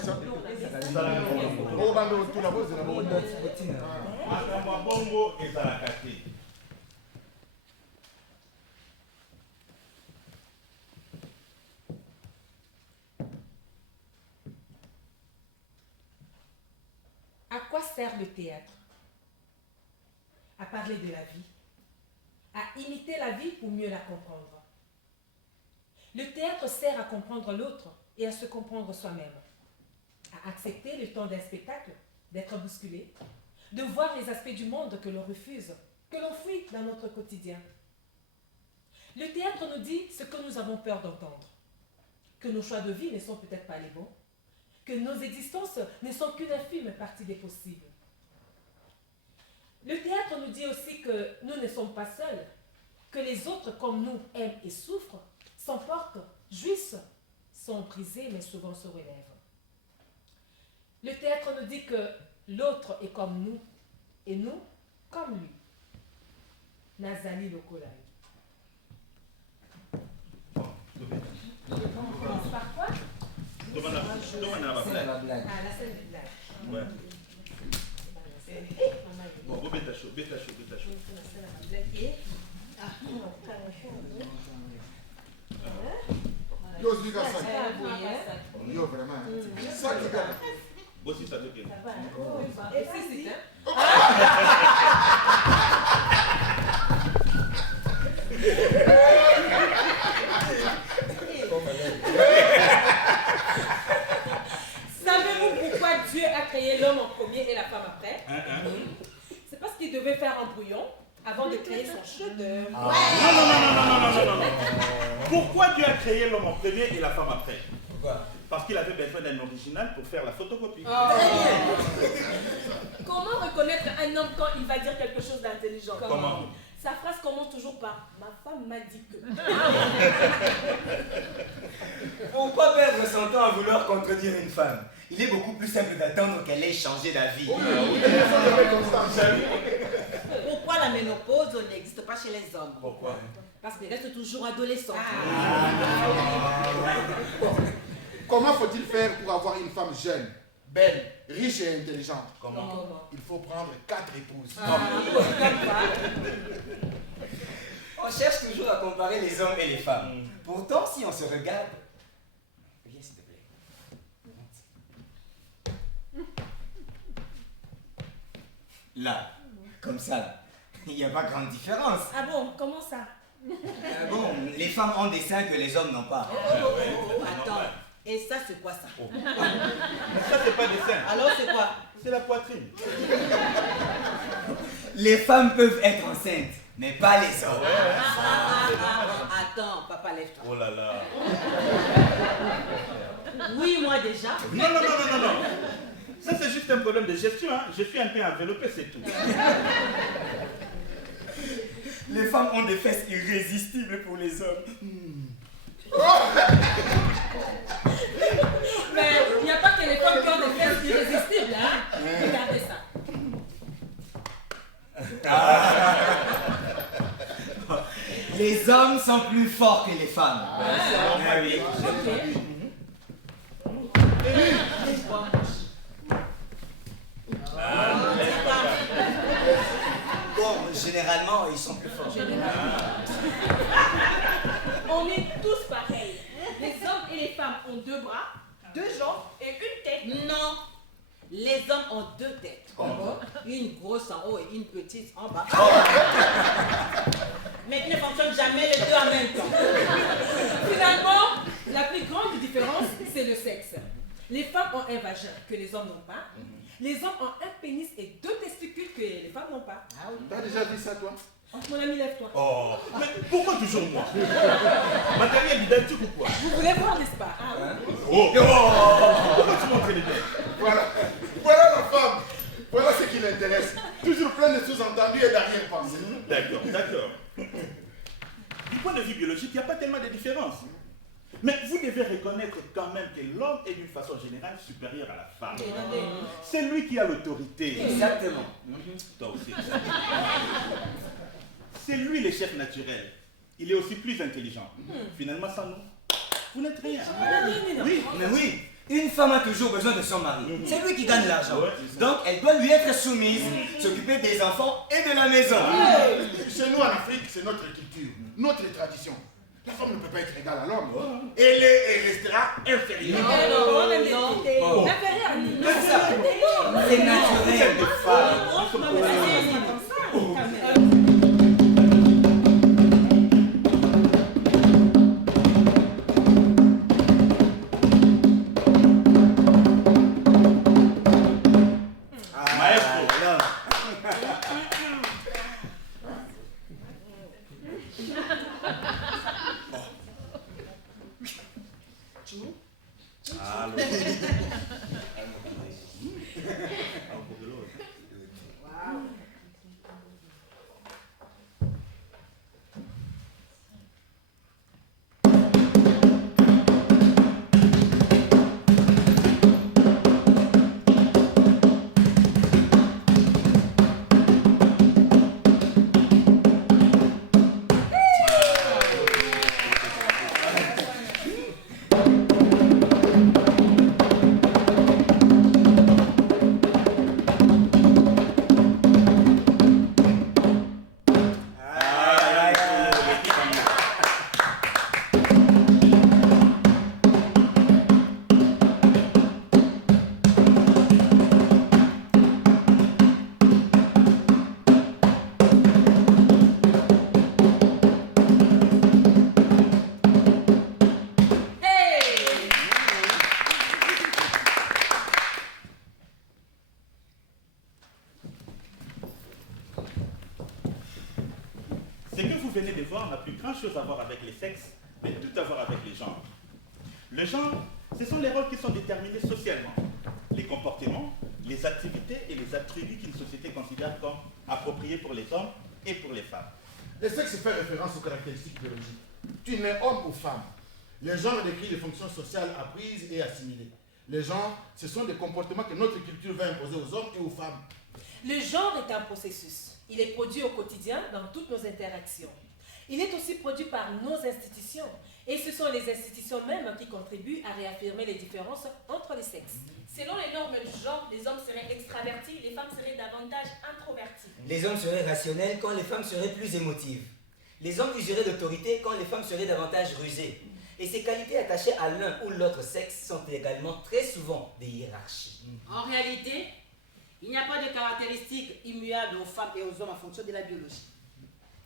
ça. Oh, bah, tout là-bas, c'est là-bas. Bongo est à la carte. À quoi sert le théâtre? À parler de la vie, à imiter la vie pour mieux la comprendre. Le théâtre sert à comprendre l'autre et à se comprendre soi-même, à accepter le temps d'un spectacle, d'être bousculé, de voir les aspects du monde que l'on refuse, que l'on fuit dans notre quotidien. Le théâtre nous dit ce que nous avons peur d'entendre, que nos choix de vie ne sont peut-être pas les bons, que nos existences ne sont qu'une infime partie des possibles. Le théâtre nous dit aussi que nous ne sommes pas seuls, que les autres comme nous aiment et souffrent, s'emportent, jouissent, sont brisés mais souvent se relèvent. Le théâtre nous dit que l'autre est comme nous et nous comme lui. Nazali Lokolai. On commence par quoi? Demande à la blague. Ah, la scène de blague. Ouais. Bon, bêta chaud. Yo, Ziga, ça. Yo, vraiment. Ça, Ziga. Bon, si ça te plaît. Et c'est ça. Savez-vous pourquoi Dieu a créé l'homme en premier et la femme après? C'est parce qu'il devait faire un brouillon avant de créer son chef-d'œuvre. Non. Pourquoi Dieu a créé l'homme en premier et la femme après? Pourquoi? Parce qu'il avait besoin d'un original pour faire la photocopie. Comment reconnaître un homme quand il va dire quelque chose d'intelligent? Comment? Sa phrase commence toujours par « Ma femme m'a dit que… » Pourquoi perdre son temps à vouloir contredire une femme? Il est beaucoup plus simple d'attendre qu'elle ait changé d'avis. Pourquoi la ménopause n'existe pas chez les hommes? Pourquoi? Parce qu'il reste toujours adolescent. Comment faut-il faire pour avoir une femme jeune, belle, riche et intelligente? Comment? Il faut prendre 4 épouses. On cherche toujours à comparer les hommes et les femmes. Pourtant, si on se regarde... Viens, s'il te plaît. Là, comme ça, là. Il n'y a pas grande différence. Ah bon, comment ça? Bon, les femmes ont des seins que les hommes n'ont pas. Attends, et ça c'est quoi ça? Mais ça, c'est pas des seins. Alors c'est quoi? C'est la poitrine. Les femmes peuvent être enceintes, mais pas les hommes. Attends, papa, lève-toi. Oh là là. Oui, moi déjà. Non. Ça, c'est juste un problème de gestion. Hein. Je suis un peu enveloppé, c'est tout. Les femmes ont des fesses irrésistibles pour les hommes. Mais il n'y a pas que les femmes qui ont des fesses irrésistibles, hein? Regardez ça. Les hommes sont plus forts que les femmes. Oui. Bon, généralement, ils sont plus forts. On est tous pareils. Les hommes et les femmes ont 2 bras, 2 jambes et une tête. Non, les hommes ont 2 têtes. Une grosse en haut et une petite en bas. Mais ils ne fonctionnent jamais les 2 en même temps. Finalement, la plus grande différence, c'est le sexe. Les femmes ont un vagin que les hommes n'ont pas. Les hommes ont un pénis et 2 testicules que les femmes n'ont pas. T'as déjà vu ça, toi? Mon ami, lève-toi. Oh, mais pourquoi toujours moi? Matériel identique ou quoi? Vous voulez voir, n'est-ce pas? Pourquoi tu montres les deux? Voilà la femme. Voilà ce qui l'intéresse. Toujours plein de sous-entendus et d'arrière-pensée. D'accord. Du point de vue biologique, il n'y a pas tellement de différence. Mais vous devez reconnaître quand même que l'homme est d'une façon générale supérieur à la femme. C'est lui qui a l'autorité. Exactement. Toi aussi. C'est lui le chef naturel. Il est aussi plus intelligent. Finalement, sans nous, vous n'êtes rien. Oui, mais oui. Une femme a toujours besoin de son mari. C'est lui qui gagne l'argent. Ouais, c'est ça. Donc elle doit lui être soumise, s'occuper des enfants et de la maison. Chez nous en Afrique, c'est notre culture, notre tradition. La femme ne peut pas être égale à l'homme. Elle restera inférieure. Bon. C'est ça. C'est naturel. Ce que vous venez de voir n'a plus grand chose à voir avec les sexes, mais tout à voir avec les genres. Le genre, ce sont les rôles qui sont déterminés socialement. Les comportements, les activités et les attributs qu'une société considère comme appropriés pour les hommes et pour les femmes. Le sexe fait référence aux caractéristiques biologiques. Tu nais homme ou femme. Le genre décrit les fonctions sociales apprises et assimilées. Les genres, ce sont des comportements que notre culture va imposer aux hommes et aux femmes. Le genre est un processus. Il est produit au quotidien dans toutes nos interactions. Il est aussi produit par nos institutions. Et ce sont les institutions mêmes qui contribuent à réaffirmer les différences entre les sexes. Selon les normes du genre, les hommes seraient extravertis, les femmes seraient davantage introverties. Les hommes seraient rationnels quand les femmes seraient plus émotives. Les hommes useraient d'autorité quand les femmes seraient davantage rusées. Et ces qualités attachées à l'un ou l'autre sexe sont également très souvent des hiérarchies. En réalité, il n'y a pas de caractéristiques immuables aux femmes et aux hommes en fonction de la biologie.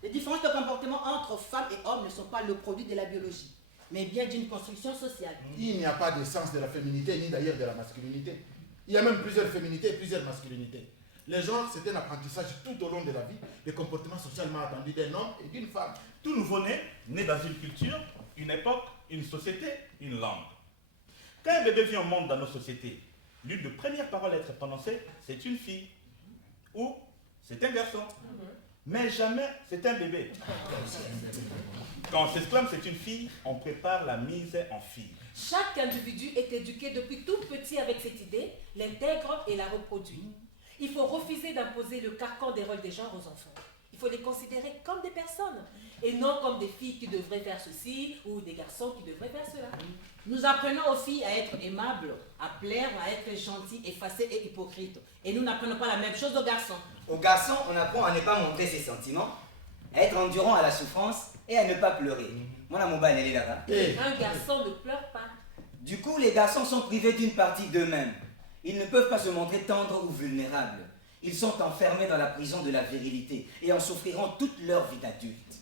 Les différences de comportement entre femmes et hommes ne sont pas le produit de la biologie, mais bien d'une construction sociale. Il n'y a pas d'essence de la féminité ni d'ailleurs de la masculinité. Il y a même plusieurs féminités et plusieurs masculinités. Les genres, c'est un apprentissage tout au long de la vie, des comportements socialement attendus d'un homme et d'une femme. Tout nouveau-né, né dans une culture, une époque, une société, une langue. Quand un bébé vient au monde dans nos sociétés, l'une des premières paroles à être prononcée, c'est une fille. Ou c'est un garçon. Mais jamais c'est un bébé. Quand on s'exclame c'est une fille, on prépare la mise en fille. Chaque individu est éduqué depuis tout petit avec cette idée, l'intègre et la reproduit. Il faut refuser d'imposer le carcan des rôles des genres aux enfants. Il faut les considérer comme des personnes et non comme des filles qui devraient faire ceci ou des garçons qui devraient faire cela. Nous apprenons aux filles à être aimables, à plaire, à être gentilles, effacées et hypocrites. Et nous n'apprenons pas la même chose aux garçons. Aux garçons, on apprend à ne pas montrer ses sentiments, à être endurant à la souffrance et à ne pas pleurer. Mon amour, elle est là-bas. Un garçon ne pleure pas. Du coup, les garçons sont privés d'une partie d'eux-mêmes. Ils ne peuvent pas se montrer tendres ou vulnérables. Ils sont enfermés dans la prison de la virilité et en souffriront toute leur vie d'adulte.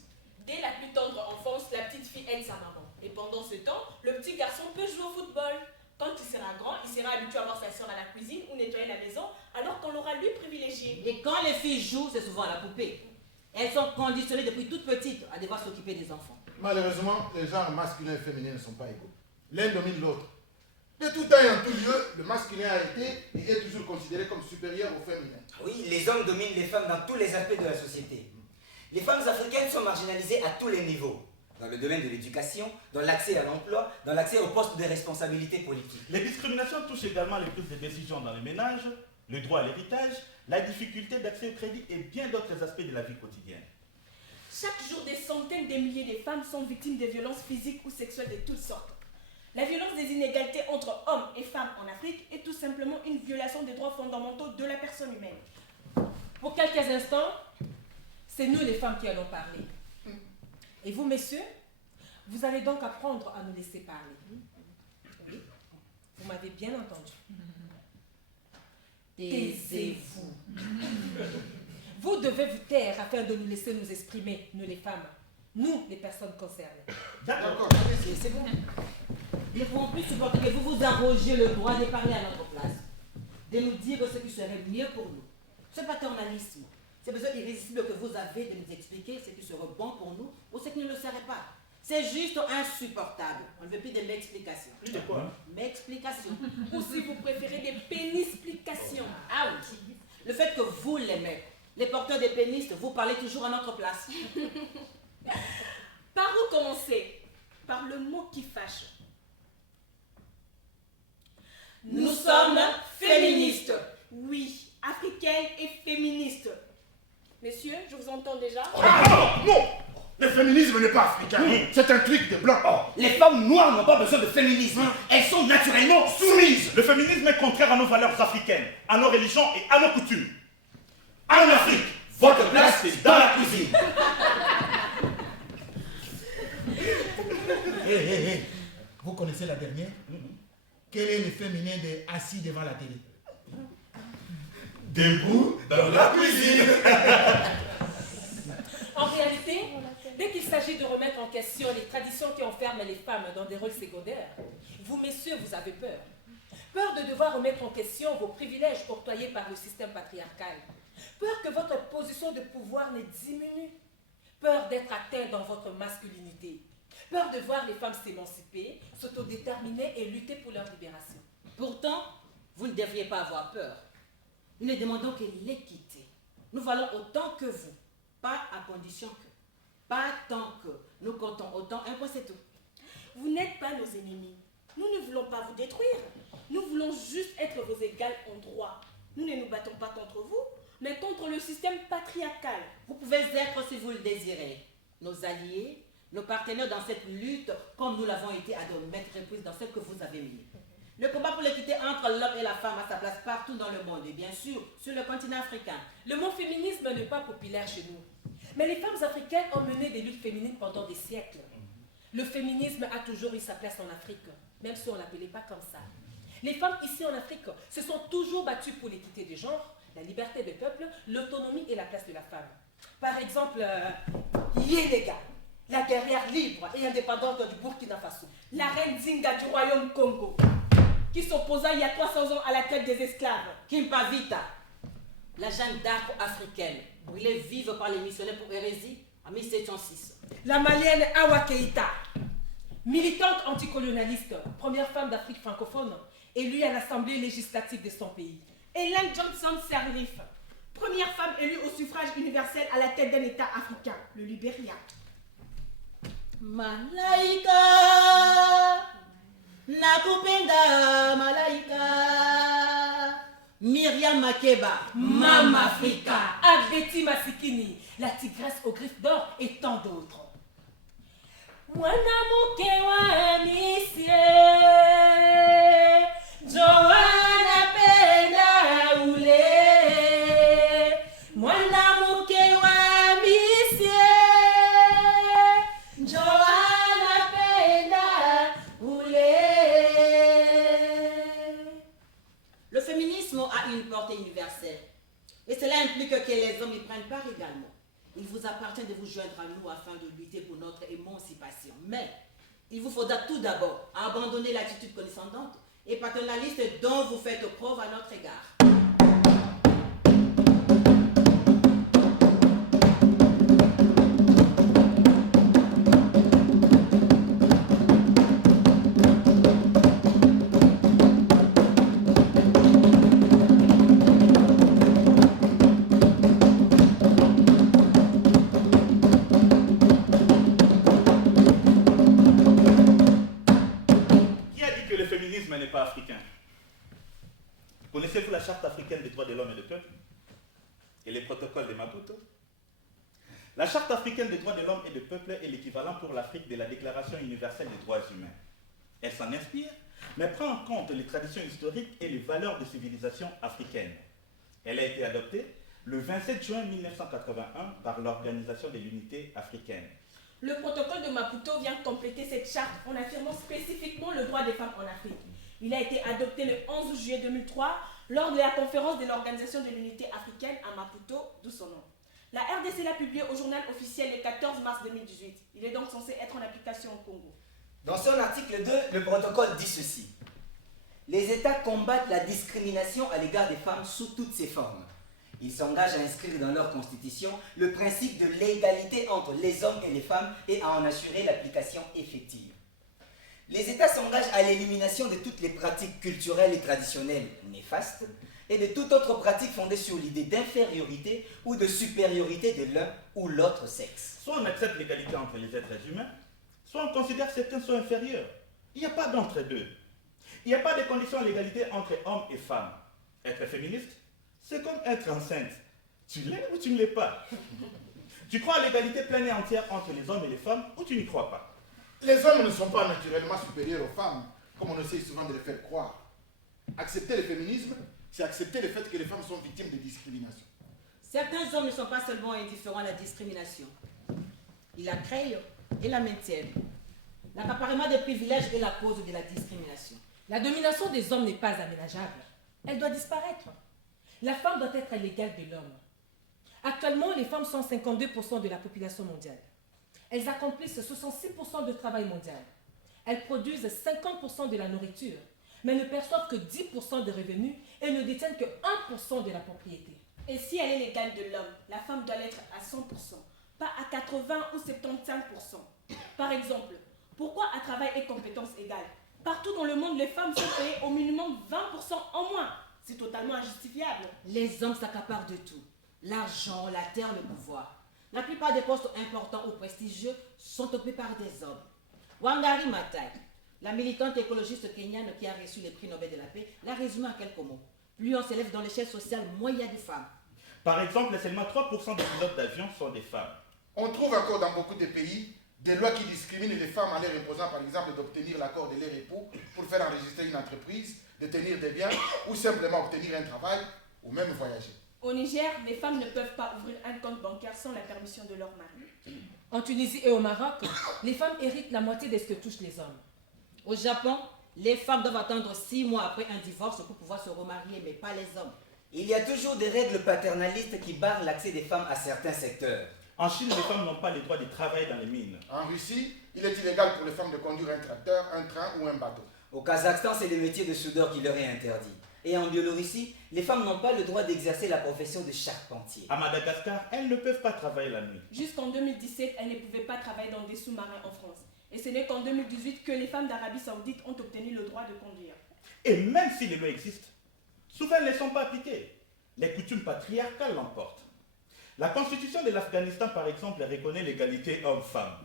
Dès la plus tendre enfance, la petite fille aide sa maman. Et pendant ce temps, le petit garçon peut jouer au football. Quand il sera grand, il sera habitué à voir sa soeur à la cuisine ou nettoyer la maison, alors qu'on l'aura lui privilégié. Et quand les filles jouent, c'est souvent à la poupée. Elles sont conditionnées depuis toute petite à devoir s'occuper des enfants. Malheureusement, les genres masculins et féminins ne sont pas égaux. L'un domine l'autre. De tout temps et en tout lieu, le masculin a été et est toujours considéré comme supérieur au féminin. Oui, les hommes dominent les femmes dans tous les aspects de la société. Les femmes africaines sont marginalisées à tous les niveaux. Dans le domaine de l'éducation, dans l'accès à l'emploi, dans l'accès aux postes de responsabilité politique. Les discriminations touchent également les prises de décision dans les ménages, le droit à l'héritage, la difficulté d'accès au crédit et bien d'autres aspects de la vie quotidienne. Chaque jour, des centaines de milliers de femmes sont victimes de violences physiques ou sexuelles de toutes sortes. La violence des inégalités entre hommes et femmes en Afrique est tout simplement une violation des droits fondamentaux de la personne humaine. Pour quelques instants, c'est nous les femmes qui allons parler. Et vous, messieurs, vous allez donc apprendre à nous laisser parler. Oui, vous m'avez bien entendu. Taisez-vous. Vous devez vous taire afin de nous laisser nous exprimer, nous les femmes, nous les personnes concernées. D'accord. C'est bon. Nous ne pouvons plus supporter que vous vous arrogiez le droit de parler à notre place, de nous dire ce qui serait mieux pour nous. Ce paternalisme, c'est besoin irrésistible que vous avez de nous expliquer ce qui serait bon pour nous ou ce qui ne le serait pas. C'est juste insupportable. On ne veut plus de m'explications. Plus de quoi? M'explications. Ou si vous préférez des pénisplications. Ah oui. Le fait que vous, les mecs, les porteurs des pénistes, vous parlez toujours à notre place. Par où commencer? Par le mot qui fâche. Nous sommes féministes. Oui, africaines et féministes. Messieurs, je vous entends déjà. Ah non, non. Le féminisme n'est pas africain. C'est un truc de blanc. Les femmes noires n'ont pas besoin de féminisme. Elles sont naturellement soumises. Le féminisme est contraire à nos valeurs africaines, à nos religions et à nos coutumes. En Afrique, votre place c'est dans la cuisine. Vous connaissez la dernière? Quel est le féminin de assis devant la télé? Debout dans la cuisine. En réalité, dès qu'il s'agit de remettre en question les traditions qui enferment les femmes dans des rôles secondaires, vous, messieurs, vous avez peur. Peur de devoir remettre en question vos privilèges octroyés par le système patriarcal. Peur que votre position de pouvoir ne diminue. Peur d'être atteint dans votre masculinité. Peur de voir les femmes s'émanciper, s'autodéterminer et lutter pour leur libération. Pourtant, vous ne devriez pas avoir peur. Nous ne demandons que l'équité. Nous valons autant que vous. Pas à condition que. Pas tant que. Nous comptons autant. Un point, c'est tout. Vous n'êtes pas nos ennemis. Nous ne voulons pas vous détruire. Nous voulons juste être vos égales en droit. Nous ne nous battons pas contre vous, mais contre le système patriarcal. Vous pouvez être, si vous le désirez, nos alliés, nos partenaires dans cette lutte, comme nous l'avons été à de maintes reprises dans celle que vous avez menée. Le combat pour l'équité entre l'homme et la femme a sa place partout dans le monde, et bien sûr, sur le continent africain. Le mot féminisme n'est pas populaire chez nous. Mais les femmes africaines ont mené des luttes féminines pendant des siècles. Le féminisme a toujours eu sa place en Afrique, même si on ne l'appelait pas comme ça. Les femmes ici en Afrique se sont toujours battues pour l'équité des genres, la liberté des peuples, l'autonomie et la place de la femme. Par exemple, Yélega, la guerrière libre et indépendante du Burkina Faso. La reine Zinga du royaume Congo, qui s'opposa il y a 300 ans à la traite des esclaves. Kimpavita, la Jeanne d'Arc africaine, brûlée vive par les missionnaires pour hérésie en 1706. La malienne Awa Keïta, militante anticolonialiste, première femme d'Afrique francophone, élue à l'Assemblée législative de son pays. Ellen Johnson Sirleaf, première femme élue au suffrage universel à la tête d'un État africain, le Libéria. Malaika, nakupenda malaika. Myriam Makeba, Mama Africa, Abeti Masikini, la tigresse aux griffes d'or et tant d'autres. Mwanamuke wa misie, Joanna penda ule. Mwanamuke wa misie, Joanna penda ule. Le féminisme a une portée universelle. Et cela implique que les hommes y prennent part également. Il vous appartient de vous joindre à nous afin de lutter pour notre émancipation. Mais il vous faudra tout d'abord abandonner l'attitude condescendante et paternaliste dont vous faites preuve à notre égard. Africain. Connaissez-vous la Charte africaine des droits de l'homme et du peuple et les protocoles de Maputo? La Charte africaine des droits de l'homme et du peuple est l'équivalent pour l'Afrique de la Déclaration universelle des droits humains. Elle s'en inspire, mais prend en compte les traditions historiques et les valeurs de civilisation africaine. Elle a été adoptée le 27 juin 1981 par l'Organisation de l'Unité africaine. Le protocole de Maputo vient compléter cette charte en affirmant spécifiquement le droit des femmes en Afrique. Il a été adopté le 11 juillet 2003 lors de la conférence de l'Organisation de l'Unité africaine à Maputo, d'où son nom. La RDC l'a publié au journal officiel le 14 mars 2018. Il est donc censé être en application au Congo. Dans son article 2, le protocole dit ceci. Les États combattent la discrimination à l'égard des femmes sous toutes ses formes. Ils s'engagent à inscrire dans leur constitution le principe de l'égalité entre les hommes et les femmes et à en assurer l'application effective. Les États s'engagent à l'élimination de toutes les pratiques culturelles et traditionnelles néfastes et de toute autre pratique fondée sur l'idée d'infériorité ou de supériorité de l'un ou l'autre sexe. Soit on accepte l'égalité entre les êtres humains, soit on considère que certains sont inférieurs. Il n'y a pas d'entre-deux. Il n'y a pas de condition à l'égalité entre hommes et femmes. Être féministe, c'est comme être enceinte. Tu l'es ou tu ne l'es pas. Tu crois à l'égalité pleine et entière entre les hommes et les femmes ou tu n'y crois pas? Les hommes ne sont pas naturellement supérieurs aux femmes, comme on essaie souvent de les faire croire. Accepter le féminisme, c'est accepter le fait que les femmes sont victimes de discrimination. Certains hommes ne sont pas seulement indifférents à la discrimination. Ils la créent et la maintiennent. L'accaparement des privilèges est la cause de la discrimination. La domination des hommes n'est pas aménageable. Elle doit disparaître. La femme doit être à l'égal de l'homme. Actuellement, les femmes sont 52% de la population mondiale. Elles accomplissent 66% du travail mondial. Elles produisent 50% de la nourriture, mais ne perçoivent que 10% des revenus et ne détiennent que 1% de la propriété. Et si elle est l'égale de l'homme, la femme doit l'être à 100%, pas à 80 ou 75%. Par exemple, pourquoi à travail et compétences égales? Partout dans le monde, les femmes sont payées au minimum 20% en moins. C'est totalement injustifiable. Les hommes s'accaparent de tout. L'argent, la terre, le pouvoir. La plupart des postes importants ou prestigieux sont occupés par des hommes. Wangari Maathai, la militante écologiste kenyane qui a reçu le prix Nobel de la paix, l'a résumé en quelques mots. Plus on s'élève dans l'échelle sociale, moins il y a de femmes. Par exemple, seulement 3% des pilotes d'avion sont des femmes. On trouve encore dans beaucoup de pays des lois qui discriminent les femmes en leur imposant par exemple d'obtenir l'accord de leur époux pour faire enregistrer une entreprise, de tenir des biens ou simplement obtenir un travail ou même voyager. Au Niger, les femmes ne peuvent pas ouvrir un compte bancaire sans la permission de leur mari. En Tunisie et au Maroc, les femmes héritent la moitié de ce que touchent les hommes. Au Japon, les femmes doivent attendre 6 mois après un divorce pour pouvoir se remarier, mais pas les hommes. Il y a toujours des règles paternalistes qui barrent l'accès des femmes à certains secteurs. En Chine, les femmes n'ont pas le droit de travailler dans les mines. En Russie, il est illégal pour les femmes de conduire un tracteur, un train ou un bateau. Au Kazakhstan, c'est le métier de soudeur qui leur est interdit. Et en Biélorussie, les femmes n'ont pas le droit d'exercer la profession de charpentier. À Madagascar, elles ne peuvent pas travailler la nuit. Jusqu'en 2017, elles ne pouvaient pas travailler dans des sous-marins en France. Et ce n'est qu'en 2018 que les femmes d'Arabie Saoudite ont obtenu le droit de conduire. Et même si les lois existent, souvent elles ne sont pas appliquées. Les coutumes patriarcales l'emportent. La constitution de l'Afghanistan, par exemple, reconnaît l'égalité homme-femme.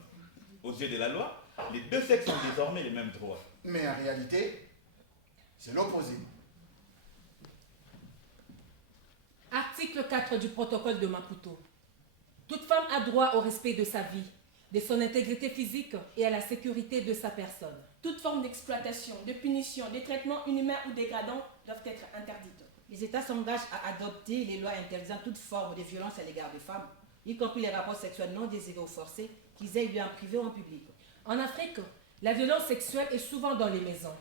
Aux yeux de la loi, les deux sexes ont désormais les mêmes droits. Mais en réalité, c'est l'opposé. Article 4 du protocole de Maputo. Toute femme a droit au respect de sa vie, de son intégrité physique et à la sécurité de sa personne. Toute forme d'exploitation, de punition, de traitement inhumain ou dégradant doivent être interdites. Les États s'engagent à adopter les lois interdisant toute forme de violence à l'égard des femmes, y compris les rapports sexuels non désirés ou forcés, qu'ils aient lieu en privé ou en public. En Afrique, la violence sexuelle est souvent dans les maisons.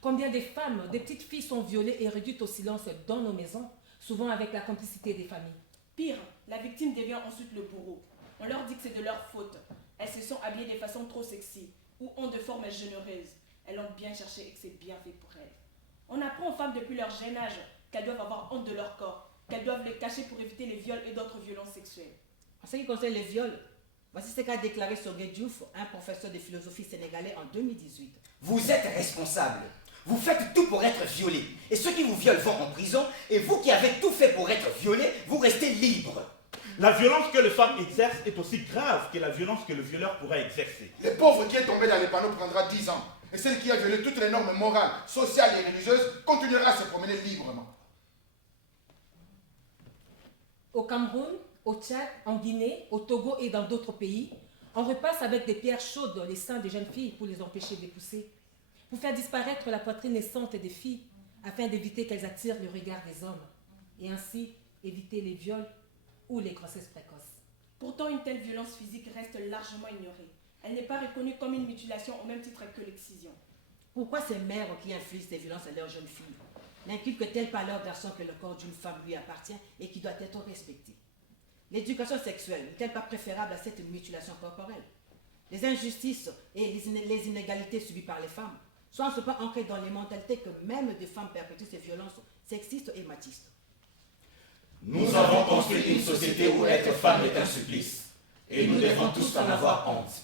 Combien de femmes, de petites filles sont violées et réduites au silence dans nos maisons, souvent avec la complicité des familles. Pire, la victime devient ensuite le bourreau. On leur dit que c'est de leur faute. Elles se sont habillées de façon trop sexy ou ont de formes généreuses. Elles l'ont bien cherché et que c'est bien fait pour elles. On apprend aux femmes depuis leur jeune âge qu'elles doivent avoir honte de leur corps, qu'elles doivent les cacher pour éviter les viols et d'autres violences sexuelles. En ce qui concerne les viols, voici ce qu'a déclaré Sogué Diouf, un professeur de philosophie sénégalais en 2018. Vous êtes responsable. Vous faites tout pour être violé. Et ceux qui vous violent vont en prison. Et vous qui avez tout fait pour être violé, vous restez libre. La violence que les femmes exercent est aussi grave que la violence que le violeur pourra exercer. Le pauvre qui est tombé dans les panneaux prendra 10 ans. Et celle qui a violé toutes les normes morales, sociales et religieuses continuera à se promener librement. Au Cameroun, au Tchad, en Guinée, au Togo et dans d'autres pays, on repasse avec des pierres chaudes dans les seins des jeunes filles pour les empêcher de pousser. pour faire disparaître la poitrine naissante des filles afin d'éviter qu'elles attirent le regard des hommes et ainsi éviter les viols ou les grossesses précoces. Pourtant, une telle violence physique reste largement ignorée. Elle n'est pas reconnue comme une mutilation au même titre que l'excision. Pourquoi ces mères qui infligent ces violences à leurs jeunes filles n'inculquent-elles pas à leurs garçons que le corps d'une femme lui appartient et qui doit être respecté? L'éducation sexuelle n'est-elle pas préférable à cette mutilation corporelle? Les injustices et les inégalités subies par les femmes sont en ce pas ancrées dans les mentalités que même des femmes perpétuent ces violences sexistes et machistes. Nous avons construit une société où être femme est un supplice, et nous devons tous en avoir honte.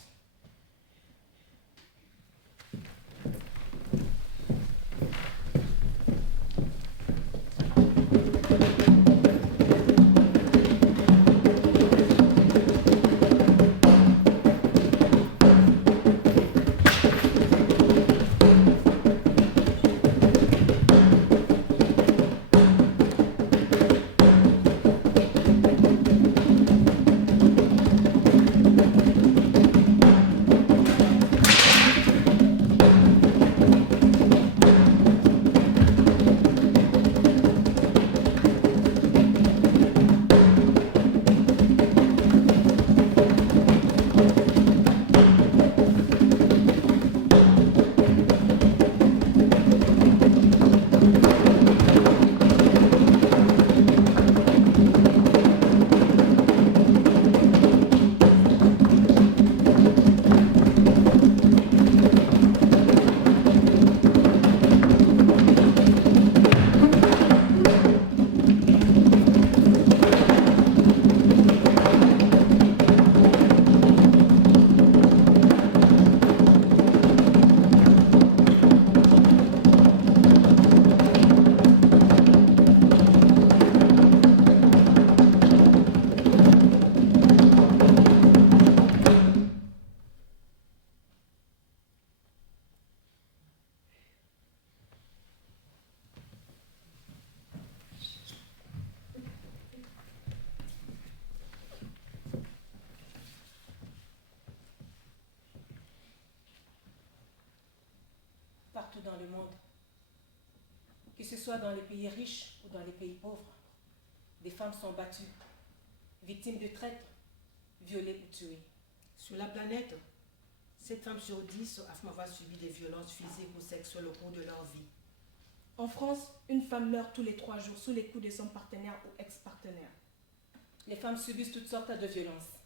Partout dans le monde, que ce soit dans les pays riches ou dans les pays pauvres, des femmes sont battues, victimes de traite, violées ou tuées. Sur la planète, 7 femmes sur 10 affirment avoir subi des violences physiques ou sexuelles au cours de leur vie. En France, une femme meurt tous les 3 jours sous les coups de son partenaire ou ex-partenaire. Les femmes subissent toutes sortes de violences.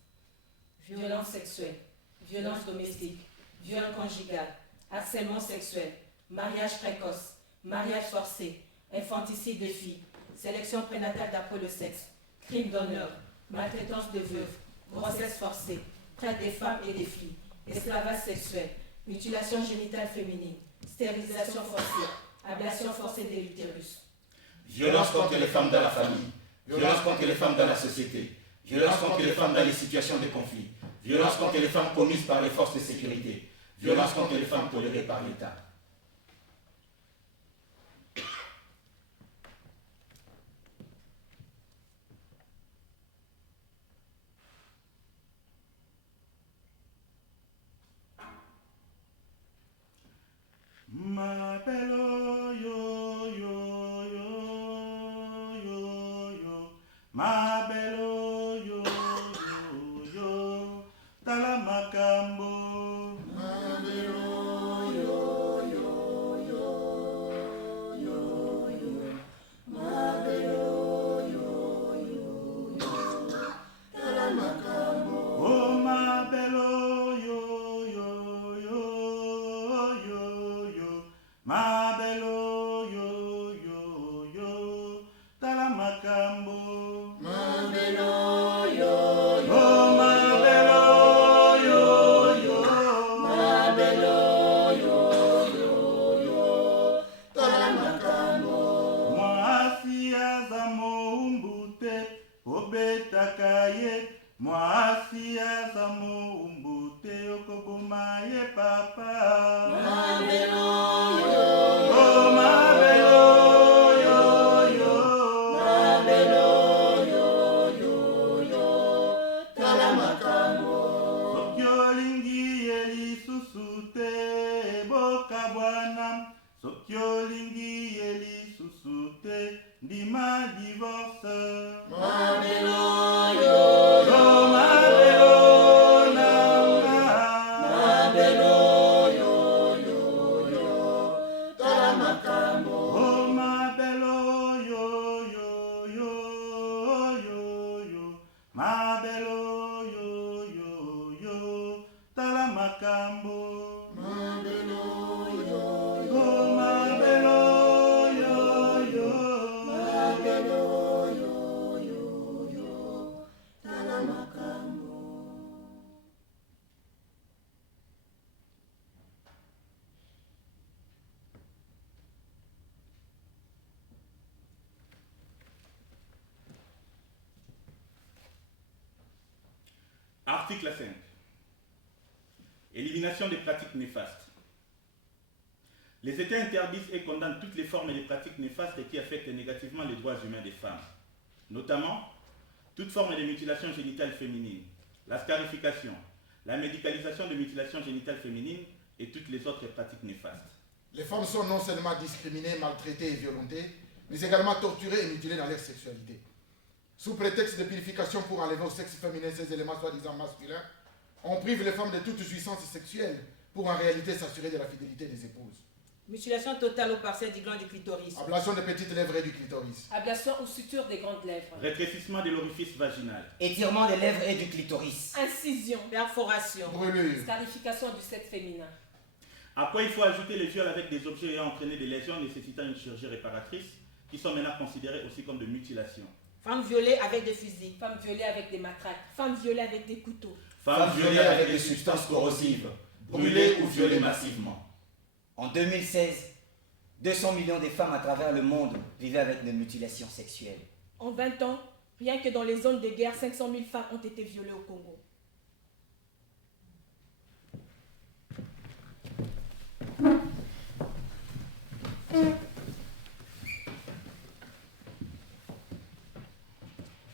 Violences sexuelles, violences domestiques, violences conjugales, harcèlement sexuel, mariage précoce, mariage forcé, infanticide de filles, sélection prénatale d'après le sexe, crime d'honneur, maltraitance de veuves, grossesse forcée, traite des femmes et des filles, esclavage sexuel, mutilation génitale féminine, stérilisation forcée, ablation forcée de l'utérus. Violence contre les femmes dans la famille, violence contre les femmes dans la société, violence contre les femmes dans les situations de conflit, violence contre les femmes commises par les forces de sécurité, violence contre les femmes tolérées par l'État. Ma belle yo yo yo yo yo, ma belle yo yo yo, tala makambo. Ma belle yo yo yo yo yo, ma belle yo yo yo, tala makambo. Oh ma belle yo yo yo yo yo, ma belle yo yo yo, tala makambo. Ma Dima divorce. Mabelo yo Yo mabelo nanga. Mabelo yo Talamakambo. Oh mabelo yo mabelo yo Talamakambo. Mabelo Oh mabelo Talamakambo. Article 5. Élimination des pratiques néfastes. Les États interdisent et condamnent toutes les formes et les pratiques néfastes qui affectent négativement les droits humains des femmes, notamment toute forme de mutilation génitale féminine, la scarification, la médicalisation de mutilation génitale féminine et toutes les autres pratiques néfastes. Les femmes sont non seulement discriminées, maltraitées et violentées, mais également torturées et mutilées dans leur sexualité. Sous prétexte de purification pour enlever au sexe féminin ces éléments soi-disant masculins, on prive les femmes de toute jouissance sexuelle pour en réalité s'assurer de la fidélité des épouses. Mutilation totale ou partielle du gland du clitoris. Ablation des petites lèvres et du clitoris. Ablation ou suture des grandes lèvres. Rétrécissement de l'orifice vaginal. Étirement des lèvres et du clitoris. Incision. Perforation. Brûlure. Scarification du sexe féminin. À quoi il faut ajouter les viols avec des objets ayant entraîné des lésions nécessitant une chirurgie réparatrice, qui sont maintenant considérées aussi comme de mutilations. Femme violée avec des fusils. Femme violée avec des matraques. Femme violée avec des couteaux. Femmes violées avec des substances corrosives, brûlées ou violées massivement. En 2016, 200 millions de femmes à travers le monde vivaient avec des mutilations sexuelles. En 20 ans, rien que dans les zones de guerre, 500 000 femmes ont été violées au Congo.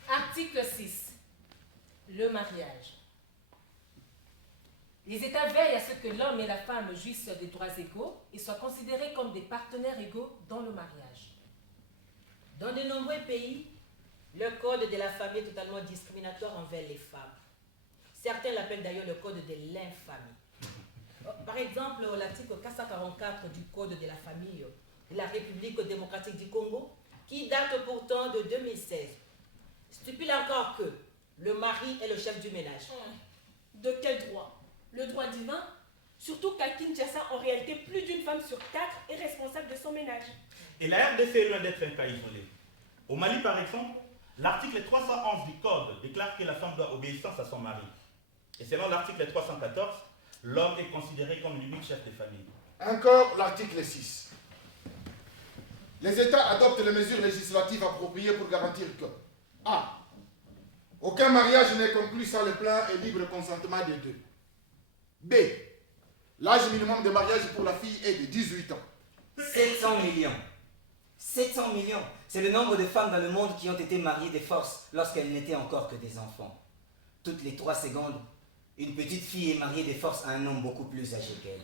Article 6. Le mariage. Les États veillent à ce que l'homme et la femme jouissent des droits égaux et soient considérés comme des partenaires égaux dans le mariage. Dans de nombreux pays, le code de la famille est totalement discriminatoire envers les femmes. Certains l'appellent d'ailleurs le code de l'infamie. Par exemple, l'article 444 du code de la famille de la République démocratique du Congo, qui date pourtant de 2016, stipule encore que le mari est le chef du ménage. De quel droit? Le droit divin? Surtout qu'à Kinshasa, en réalité, plus d'une femme sur 4 est responsable de son ménage. Et la RDC est loin d'être un cas isolé. Au Mali, par exemple, l'article 311 du Code déclare que la femme doit obéissance à son mari. Et selon l'article 314, l'homme est considéré comme l'unique chef de famille. Encore l'article 6. Les États adoptent les mesures législatives appropriées pour garantir que A. Aucun mariage n'est conclu sans le plein et libre consentement des deux. B. L'âge minimum de mariage pour la fille est de 18 ans. 700 millions. 700 millions. C'est le nombre de femmes dans le monde qui ont été mariées de force lorsqu'elles n'étaient encore que des enfants. Toutes les 3 secondes, une petite fille est mariée de force à un homme beaucoup plus âgé qu'elle.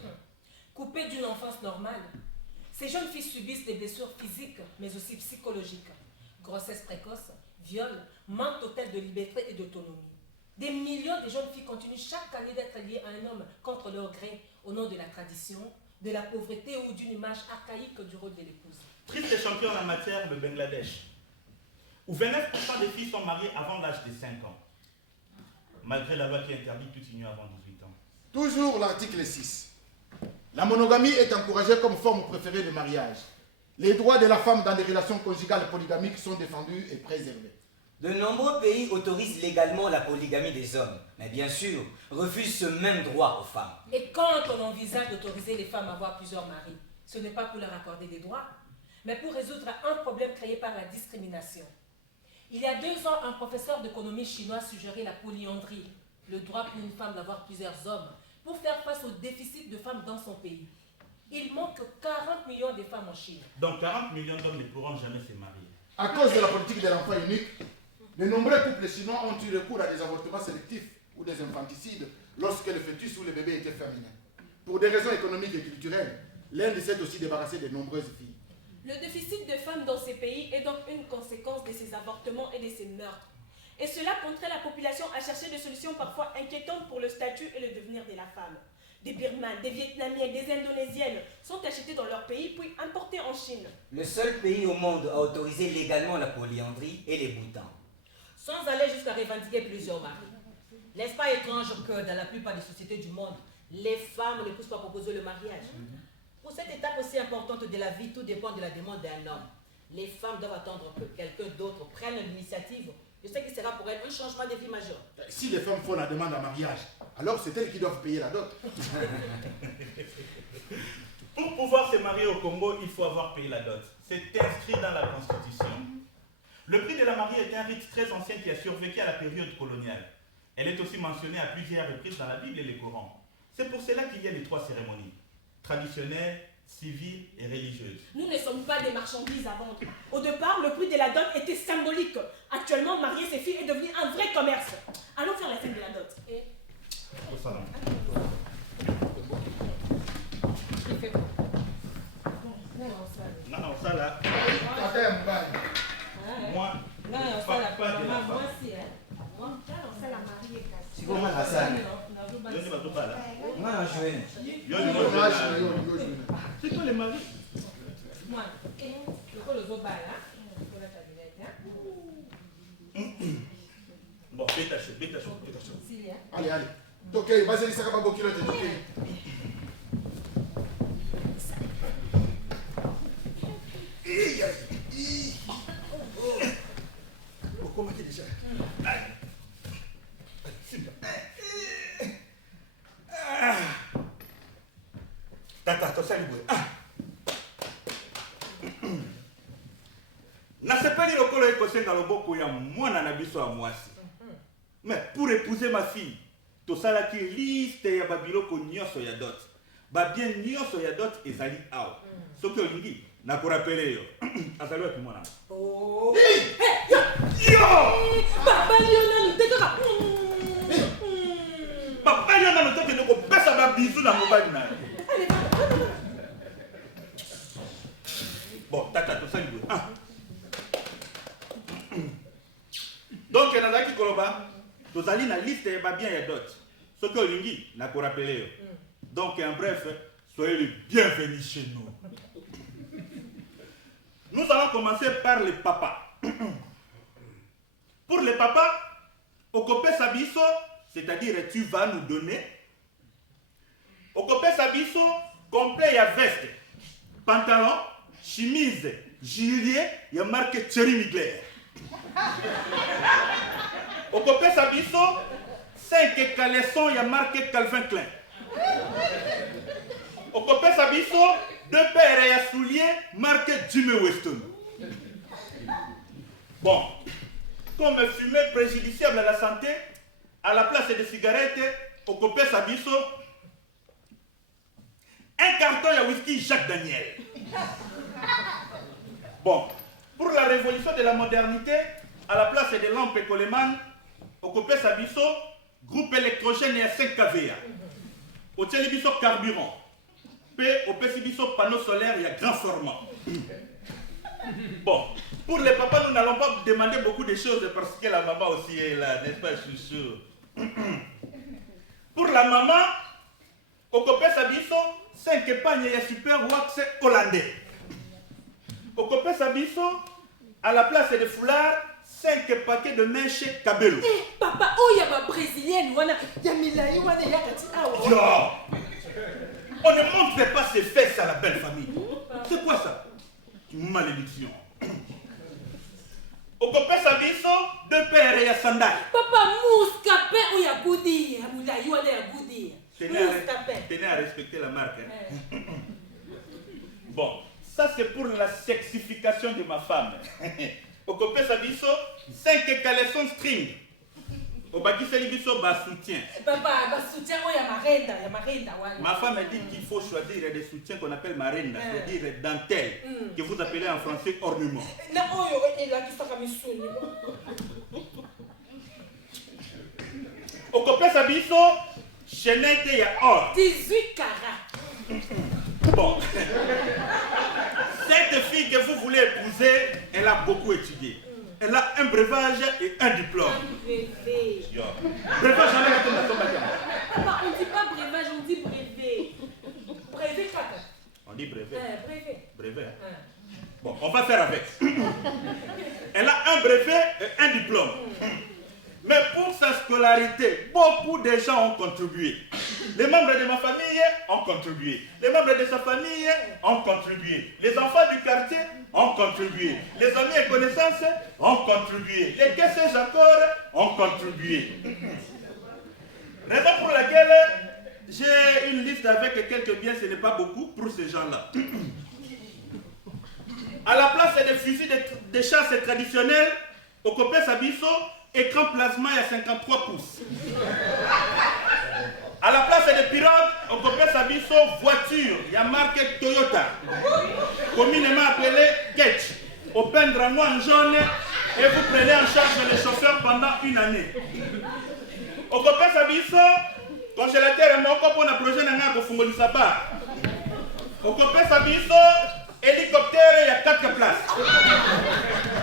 Coupées d'une enfance normale, ces jeunes filles subissent des blessures physiques, mais aussi psychologiques. Grossesse précoce, viol, manque total de liberté et d'autonomie. Des millions de jeunes filles continuent chaque année d'être liées à un homme contre leur gré, au nom de la tradition, de la pauvreté ou d'une image archaïque du rôle de l'épouse. Triste champion en la matière, le Bangladesh, où 29% des filles sont mariées avant l'âge de 5 ans, malgré la loi qui interdit toute union avant 18 ans. Toujours l'article 6. La monogamie est encouragée comme forme préférée de mariage. Les droits de la femme dans les relations conjugales polygamiques sont défendus et préservés. De nombreux pays autorisent légalement la polygamie des hommes, mais bien sûr, refusent ce même droit aux femmes. Et quand on envisage d'autoriser les femmes à avoir plusieurs maris, ce n'est pas pour leur accorder des droits, mais pour résoudre un problème créé par la discrimination. Il y a 2 ans, un professeur d'économie chinois suggérait la polyandrie, le droit pour une femme d'avoir plusieurs hommes, pour faire face au déficit de femmes dans son pays. Il manque 40 millions de femmes en Chine. Donc 40 millions d'hommes ne pourront jamais se marier. À cause de la politique de l'enfant unique, de nombreux couples chinois ont eu recours à des avortements sélectifs ou des infanticides lorsque le fœtus ou le bébé était féminin. Pour des raisons économiques et culturelles, l'Inde s'est aussi débarrassée de nombreuses filles. Le déficit de femmes dans ces pays est donc une conséquence de ces avortements et de ces meurtres. Et cela contraint la population à chercher des solutions parfois inquiétantes pour le statut et le devenir de la femme. Des Birmanes, des Vietnamiennes, des Indonésiennes sont achetées dans leur pays puis importées en Chine. Le seul pays au monde à autoriser légalement la polyandrie est les Bhoutan. Sans aller jusqu'à revendiquer plusieurs maris. N'est-ce pas étrange que dans la plupart des sociétés du monde, les femmes ne poussent pas proposer le mariage? Pour cette étape aussi importante de la vie, tout dépend de la demande d'un homme. Les femmes doivent attendre que quelqu'un d'autre prenne l'initiative. Je sais que ce sera pour elles un changement de vie majeur. Si les femmes font la demande en mariage, alors c'est elles qui doivent payer la dot. Pour pouvoir se marier au Congo, il faut avoir payé la dot. C'est inscrit dans la Constitution. Le prix de la mariée est un rite très ancien qui a survécu à la période coloniale. Elle est aussi mentionnée à plusieurs reprises dans la Bible et les Corans. C'est pour cela qu'il y a les 3 cérémonies, traditionnelles, civiles et religieuses. Nous ne sommes pas des marchandises à vendre. Au départ, le prix de la dot était symbolique. Actuellement, marier ses filles est devenu un vrai commerce. Allons faire la scène de la dot. Au salon. Non, ça là. Moi, c'est toi les maris. Bon, bêta chaud. Allez. Ok, vas-y, ça va beaucoup de Comment tu déjà? Tata, ça lui Nasepeli lokolo ekosenga loboko ya mwana na biso ya mwasi. Mais pour épouser ma fille, tosalaki liste ya babiloko nyonso ya dot. Ba bien nyonso ya dot ezali awa. Soki olingi nakorapele yo. Azali wapi mwana? Oh. Yo! Papa Lionel, ndekaka. Papa Lionel ntoke ndeko pesa ba bizu na mobali na. Bon, tata tosali bo. Donc nazaki koloba tozali na liste ya babien ya dot. Soki olingi nakorapele yo. Donc en bref, soyez les bienvenus chez nous. Nous allons commencer par les papas. Pour les papas, Okope Sabiso, c'est-à-dire tu vas nous donner. Okope Sabiso, complet à veste, pantalon, chemise, gilet, il y a marqué Thierry Mugler. Okope Sabiso, 5 caleçons, il y a marqué Calvin Klein. Okope Sabiso, 2 paires de souliers, marqué Jimmy Weston. Bon, comme fumée préjudiciable à la santé, à la place des cigarettes, Okope Sabiso, un carton de whisky Jacques Daniel. Bon, pour la révolution de la modernité, à la place des lampes Coleman, Okope Sabiso, groupe électrogène et à 5 kVA. Au télévision carburant. Au PCBiso panneau solaire, il y a grand format. Bon, pour les papas, nous n'allons pas demander beaucoup de choses parce que la maman aussi est là, n'est-ce pas, chouchou? Pour la maman, au Copé Sabiso, 5 pagnes et super wax hollandais. Au Copé Sabiso, à la place des foulards, 5 paquets de mèches Cabello. Papa, oh, il y a ma brésilienne, il y a Milaï, il y a Kati. Yo! On ne montre pas ses fesses à la belle famille. C'est quoi ça? Une malédiction. Au Copé Sabiso, 2 paires et sandales. Papa, mouscapé, ou y a goudi. Milaï, il y a goudi. Tenez à respecter la marque. Hein? Bon, ça c'est pour la sexification de ma femme. Au Copé Sabiso, 5 caleçons string. Au Bakiseli Biso, bas soutien. Papa, bas soutien, il y a marenda. Ma femme a dit qu'il faut choisir des soutiens qu'on appelle marenda, c'est-à-dire dentelle, que vous appelez en français ornement. Non, il a dit ça comme une Au Copé Sabiso, chaînette et or. 18 carats. Bon. 5 Cette fille que vous voulez épouser, elle a beaucoup étudié. Elle a un breuvage et un diplôme. Brevet. Breuvage, j'en ai raté la tombe. Papa, on ne dit pas breuvage, on dit brevet. Brevet, papa. On dit brevet. Brevet. Brevet. Bon, on va faire avec. Elle a un brevet et un diplôme. Mais pour sa scolarité, beaucoup de gens ont contribué. Les membres de ma famille ont contribué. Les membres de sa famille ont contribué. Les enfants du quartier ont contribué. Les amis et connaissances ont contribué. Les caisses encore ont contribué. Raison pour laquelle j'ai une liste avec quelques biens, ce n'est pas beaucoup pour ces gens-là. À la place des fusils de chasse traditionnels, au Copé Sabiso, écran plasma à 53 pouces. À la place des pirogues, au Copé Sabiso, voiture, il y a marque Toyota, communément appelée Ketch. Au peindre en noir en jaune, et vous prenez en charge les chauffeurs pendant une année. Au Copé Sabiso, congélateur et mon copo n'a projet n'a pas de sabbat. Au Copé Sabiso, hélicoptère, il y a 4 places.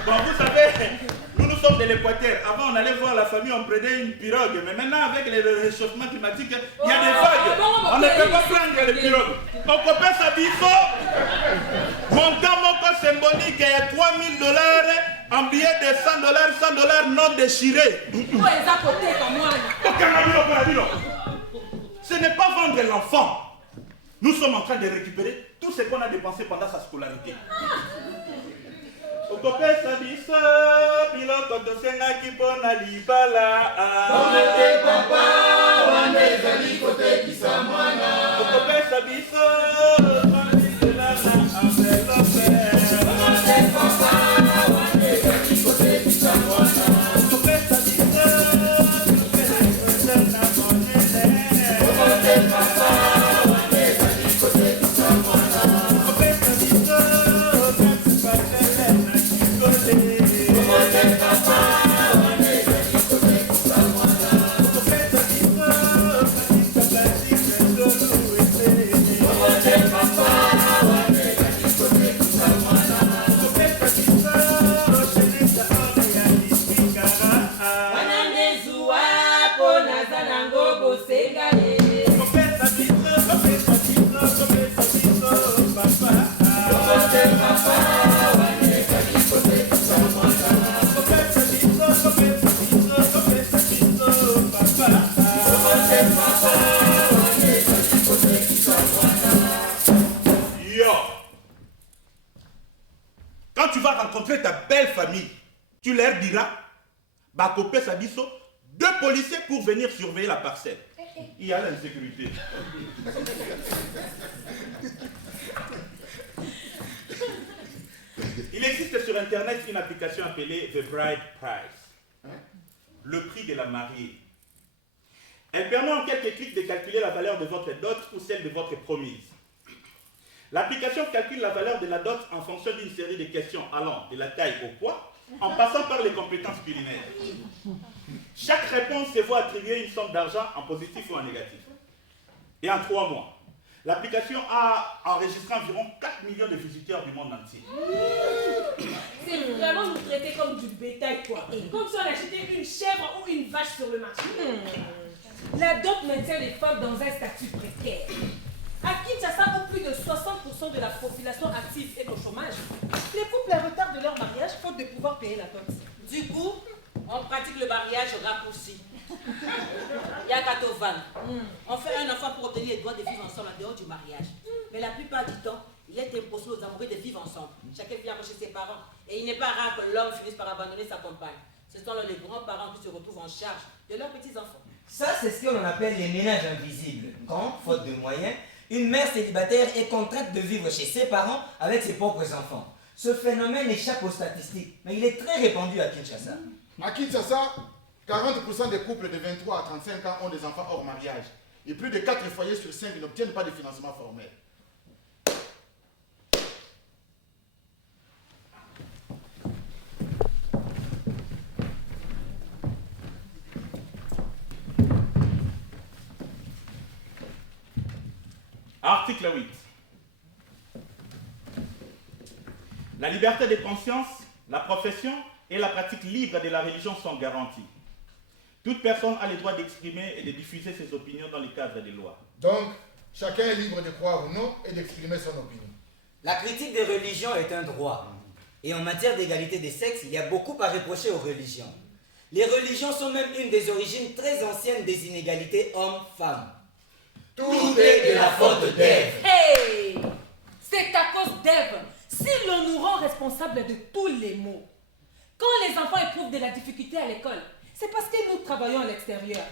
Bon, vous savez, nous sommes de l'Équateur. Avant, on allait voir la famille, on prenait une pirogue. Mais maintenant, avec le réchauffement climatique, il y a des vagues. On ne peut pas prendre les pirogues. Au Copé Sabiso, montant mon symbolique, il y a $3 000 en billets de $100 non déchirés. Ce n'est pas vendre l'enfant. Nous sommes en train de récupérer tout ce qu'on a dépensé pendant sa scolarité. Okopé Sabiso, biloko tosenga kipona libala. Onete papa, wane zali kote kisa mwana. Okopé Sabiso, wane lala enveloppe. Onete papa, wane zali kote kisa mwana. Okopé Sabiso, na monene. Onete papa, wane zali kote kisa mwana. Okopé Sabiso, Onete papa, wane zali kote kisa mwana. Onete papa, wane zali kote kisa mwana. Wananezuwa po nazana ngogo sengale. Onete papa, wane zali kote kisa mwana. Onete papa, wane zali kote kisa mwana. Yo! Quand tu vas rencontrer ta belle famille, tu leur diras, Bakopé Sabiso, 2 policiers pour venir surveiller la parcelle. Il y a l'insécurité. Il existe sur Internet une application appelée The Bride Price, le prix de la mariée. Elle permet en quelques clics de calculer la valeur de votre dot ou celle de votre promise. L'application calcule la valeur de la dot en fonction d'une série de questions allant de la taille au poids, en passant par les compétences culinaires. Chaque réponse se voit attribuer une somme d'argent en positif ou en négatif. Et en 3 mois, l'application a enregistré environ 4 millions de visiteurs du monde entier. C'est vraiment nous traiter comme du bétail, quoi. Comme si on achetait une chèvre ou une vache sur le marché. La dot maintient les femmes dans un statut précaire. À Kinshasa, où plus de 60% de la population active est au chômage, les couples retardent leur mariage faute de pouvoir payer la dot. Du coup, on pratique le mariage raccourci. Yakatovan. On fait un enfant pour obtenir les droits de vivre ensemble en dehors du mariage. Mais la plupart du temps, il est impossible aux amoureux de vivre ensemble. Chacun vient chez ses parents. Et il n'est pas rare que l'homme finisse par abandonner sa compagne. Ce sont les grands-parents qui se retrouvent en charge de leurs petits-enfants. Ça, c'est ce qu'on appelle les ménages invisibles. Quand, faute de moyens, une mère célibataire est contrainte de vivre chez ses parents avec ses propres enfants. Ce phénomène échappe aux statistiques, mais il est très répandu à Kinshasa. À Kinshasa, 40% des couples de 23 à 35 ans ont des enfants hors mariage. Et plus de 4 foyers sur 5 n'obtiennent pas de financement formel. Article 8. La liberté des consciences, la profession et la pratique libre de la religion sont garanties. Toute personne a le droit d'exprimer et de diffuser ses opinions dans le cadre des lois. Donc, chacun est libre de croire ou non et d'exprimer son opinion. La critique des religions est un droit. Et en matière d'égalité des sexes, il y a beaucoup à reprocher aux religions. Les religions sont même une des origines très anciennes des inégalités hommes-femmes. Tout est de la faute d'Ève. Hey! C'est à cause d'Ève. Si l'on nous rend responsables de tous les maux, quand les enfants éprouvent de la difficulté à l'école, c'est parce que nous travaillons à l'extérieur.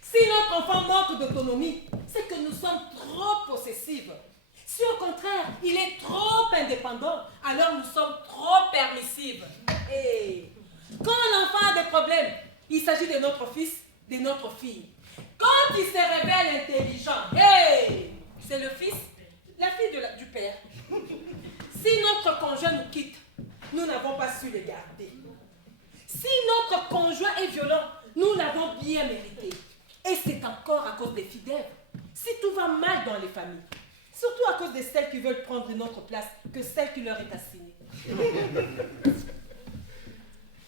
Si notre enfant manque d'autonomie, c'est que nous sommes trop possessives. Si au contraire, il est trop indépendant, alors nous sommes trop permissives. Hey! Quand l'enfant a des problèmes, il s'agit de notre fils, de notre fille. Quand il se révèle intelligent, hey, c'est le fils, la fille du père. Si notre conjoint nous quitte, nous n'avons pas su le garder. Si notre conjoint est violent, nous l'avons bien mérité. Et c'est encore à cause des fidèles. Si tout va mal dans les familles, surtout à cause de celles qui veulent prendre notre place que celle qui leur est assignée.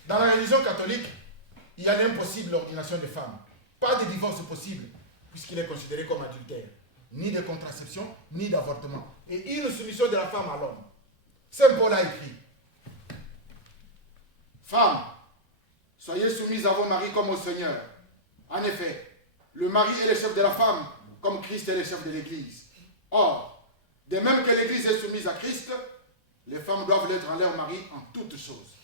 Dans la religion catholique, il y a l'impossible ordination des femmes. Pas de divorce possible, puisqu'il est considéré comme adultère. Ni de contraception, ni d'avortement. Et une soumission de la femme à l'homme. Saint Paul a écrit: Femmes, soyez soumises à vos maris comme au Seigneur. En effet, le mari est le chef de la femme, comme Christ est le chef de l'Église. Or, de même que l'Église est soumise à Christ, les femmes doivent l'être en leur mari en toutes choses.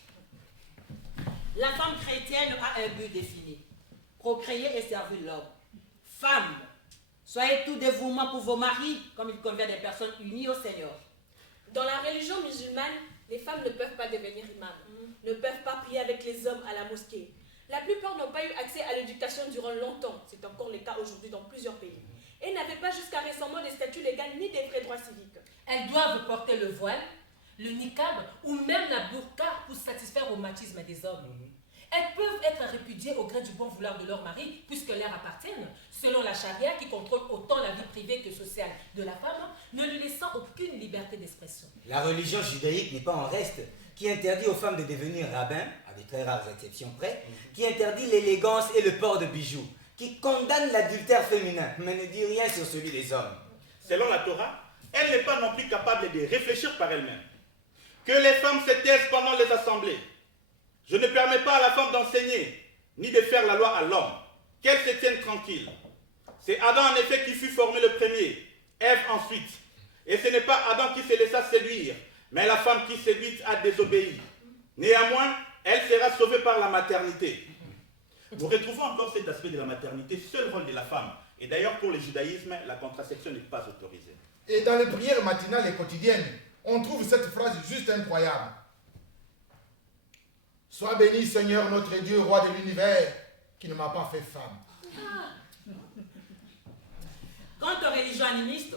La femme chrétienne a un but défini: procréer et servir l'homme. Femmes, soyez tout dévouement pour vos maris, comme il convient des personnes unies au Seigneur. Dans la religion musulmane, les femmes ne peuvent pas devenir imams, ne peuvent pas prier avec les hommes à la mosquée. La plupart n'ont pas eu accès à l'éducation durant longtemps, c'est encore le cas aujourd'hui dans plusieurs pays, et n'avaient pas jusqu'à récemment des statuts légaux ni des vrais droits civiques. Elles doivent porter le voile, le niqab ou même la burqa pour satisfaire au machisme des hommes. Elles peuvent être répudiées au gré du bon vouloir de leur mari, puisque leur appartiennent, selon la charia qui contrôle autant la vie privée que sociale de la femme, ne lui laissant aucune liberté d'expression. La religion judaïque n'est pas en reste, qui interdit aux femmes de devenir rabbins, à de très rares exceptions près, qui interdit l'élégance et le port de bijoux, qui condamne l'adultère féminin, mais ne dit rien sur celui des hommes. Selon la Torah, elle n'est pas non plus capable de réfléchir par elle-même. Que les femmes se taisent pendant les assemblées. Je ne permets pas à la femme d'enseigner, ni de faire la loi à l'homme. Qu'elle se tienne tranquille. C'est Adam en effet qui fut formé le premier, Ève ensuite. Et ce n'est pas Adam qui se laissa séduire, mais la femme qui séduite a désobéi. Néanmoins, elle sera sauvée par la maternité. Nous retrouvons encore cet aspect de la maternité, seul rôle de la femme. Et d'ailleurs, pour le judaïsme, la contraception n'est pas autorisée. Et dans les prières matinales et quotidiennes, on trouve cette phrase juste incroyable. Sois béni, Seigneur, notre Dieu, roi de l'univers, qui ne m'a pas fait femme. Quant aux religions animistes,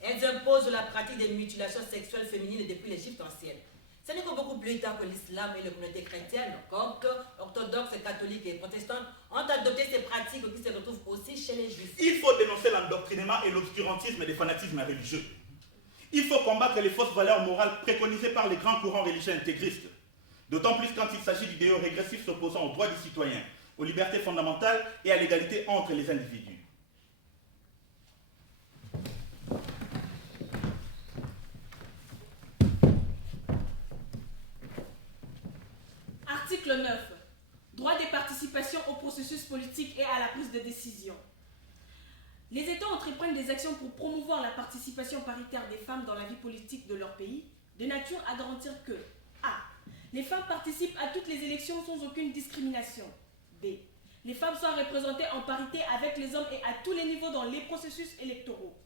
elles imposent la pratique des mutilations sexuelles féminines depuis l'Égypte ancienne. Ce n'est que beaucoup plus tard que l'islam et les communautés chrétiennes, coptes, orthodoxes, catholiques et protestantes, ont adopté ces pratiques qui se retrouvent aussi chez les juifs. Il faut dénoncer l'endoctrinement et l'obscurantisme des fanatismes religieux. Il faut combattre les fausses valeurs morales préconisées par les grands courants religieux intégristes. D'autant plus quand il s'agit d'idéaux régressifs s'opposant aux droits des citoyens, aux libertés fondamentales et à l'égalité entre les individus. Article 9. Droit des participations au processus politique et à la prise de décision. Les États entreprennent des actions pour promouvoir la participation paritaire des femmes dans la vie politique de leur pays, de nature à garantir que a. Les femmes participent à toutes les élections sans aucune discrimination. B. Les femmes soient représentées en parité avec les hommes et à tous les niveaux dans les processus électoraux.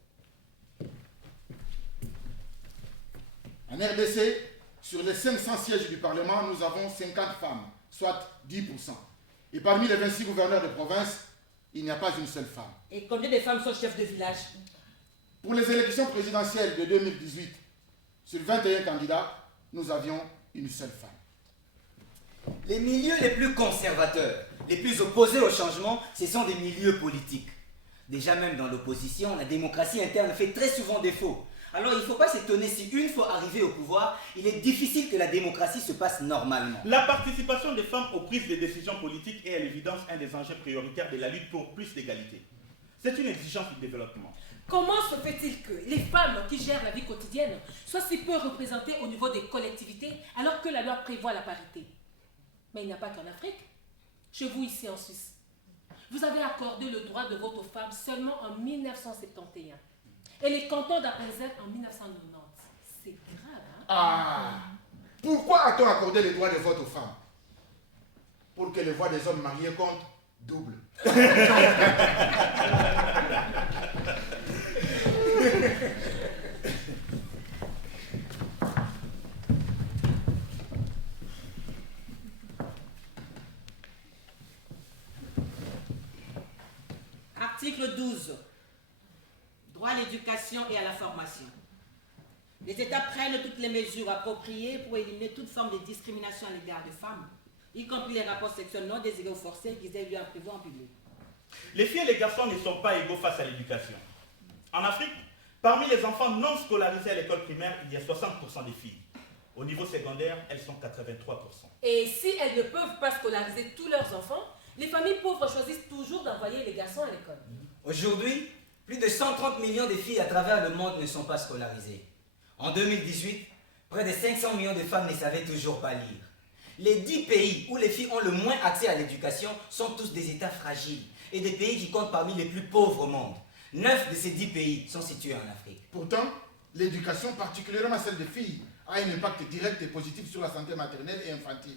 En RDC, sur les 500 sièges du Parlement, nous avons 50 femmes, soit 10%. Et parmi les 26 gouverneurs de province, il n'y a pas une seule femme. Et combien de femmes sont chefs de village? Pour les élections présidentielles de 2018, sur 21 candidats, nous avions une seule femme. Les milieux les plus conservateurs, les plus opposés au changement, ce sont des milieux politiques. Déjà même dans l'opposition, la démocratie interne fait très souvent défaut. Alors il ne faut pas s'étonner si une fois arrivé au pouvoir, il est difficile que la démocratie se passe normalement. La participation des femmes aux prises de décisions politiques est à l'évidence un des enjeux prioritaires de la lutte pour plus d'égalité. C'est une exigence du développement. Comment se fait-il que les femmes qui gèrent la vie quotidienne soient si peu représentées au niveau des collectivités alors que la loi prévoit la parité? Mais il n'y a pas qu'en Afrique. Chez vous ici en Suisse, vous avez accordé le droit de vote aux femmes seulement en 1971. Et les cantons d'Appenzell en 1990. C'est grave, hein? Ah! Pourquoi a-t-on accordé le droit de vote aux femmes? Pour que les voix des hommes mariés comptent double. Article 12. Droit à l'éducation et à la formation. Les États prennent toutes les mesures appropriées pour éliminer toute forme de discrimination à l'égard des femmes, y compris les rapports sexuels non désirés ou forcés qu'ils aient lieu en privé ou en public. Les filles et les garçons ne sont pas égaux face à l'éducation. En Afrique, parmi les enfants non scolarisés à l'école primaire, il y a 60% des filles. Au niveau secondaire, elles sont 83%. Et si elles ne peuvent pas scolariser tous leurs enfants, les familles pauvres choisissent toujours d'envoyer les garçons à l'école. Aujourd'hui, plus de 130 millions de filles à travers le monde ne sont pas scolarisées. En 2018, près de 500 millions de femmes ne savaient toujours pas lire. Les 10 pays où les filles ont le moins accès à l'éducation sont tous des États fragiles et des pays qui comptent parmi les plus pauvres au monde. 9 de ces 10 pays sont situés en Afrique. Pourtant, l'éducation, particulièrement celle des filles, a un impact direct et positif sur la santé maternelle et infantile.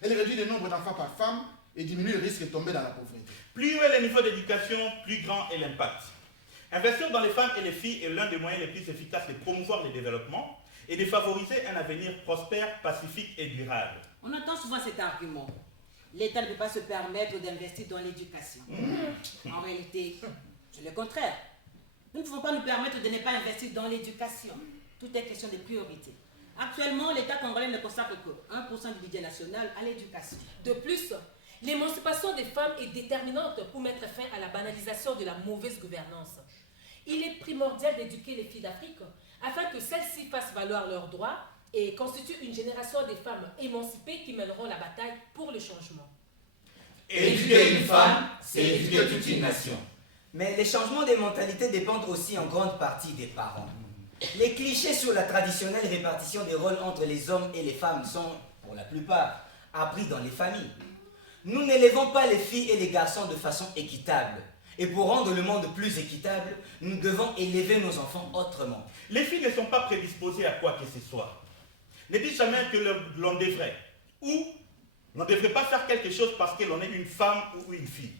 Elle réduit le nombre d'enfants par femme et diminue le risque de tomber dans la pauvreté. Plus haut est le niveau d'éducation, plus grand est l'impact. Investir dans les femmes et les filles est l'un des moyens les plus efficaces de promouvoir le développement et de favoriser un avenir prospère, pacifique et durable. On entend souvent cet argument. L'État ne peut pas se permettre d'investir dans l'éducation. En réalité, c'est le contraire. Nous ne pouvons pas nous permettre de ne pas investir dans l'éducation. Tout est question de priorité. Actuellement, l'État congolais ne consacre que 1% du budget national à l'éducation. De plus, l'émancipation des femmes est déterminante pour mettre fin à la banalisation de la mauvaise gouvernance. Il est primordial d'éduquer les filles d'Afrique afin que celles-ci fassent valoir leurs droits et constituent une génération de femmes émancipées qui mèneront la bataille pour le changement. Éduquer une femme, c'est éduquer toute une nation. Mais les changements des mentalités dépendent aussi en grande partie des parents. Les clichés sur la traditionnelle répartition des rôles entre les hommes et les femmes sont, pour la plupart, appris dans les familles. Nous n'élevons pas les filles et les garçons de façon équitable. Et pour rendre le monde plus équitable, nous devons élever nos enfants autrement. Les filles ne sont pas prédisposées à quoi que ce soit. Ne dites jamais que l'on devrait. Ou on ne devrait pas faire quelque chose parce que l'on est une femme ou une fille.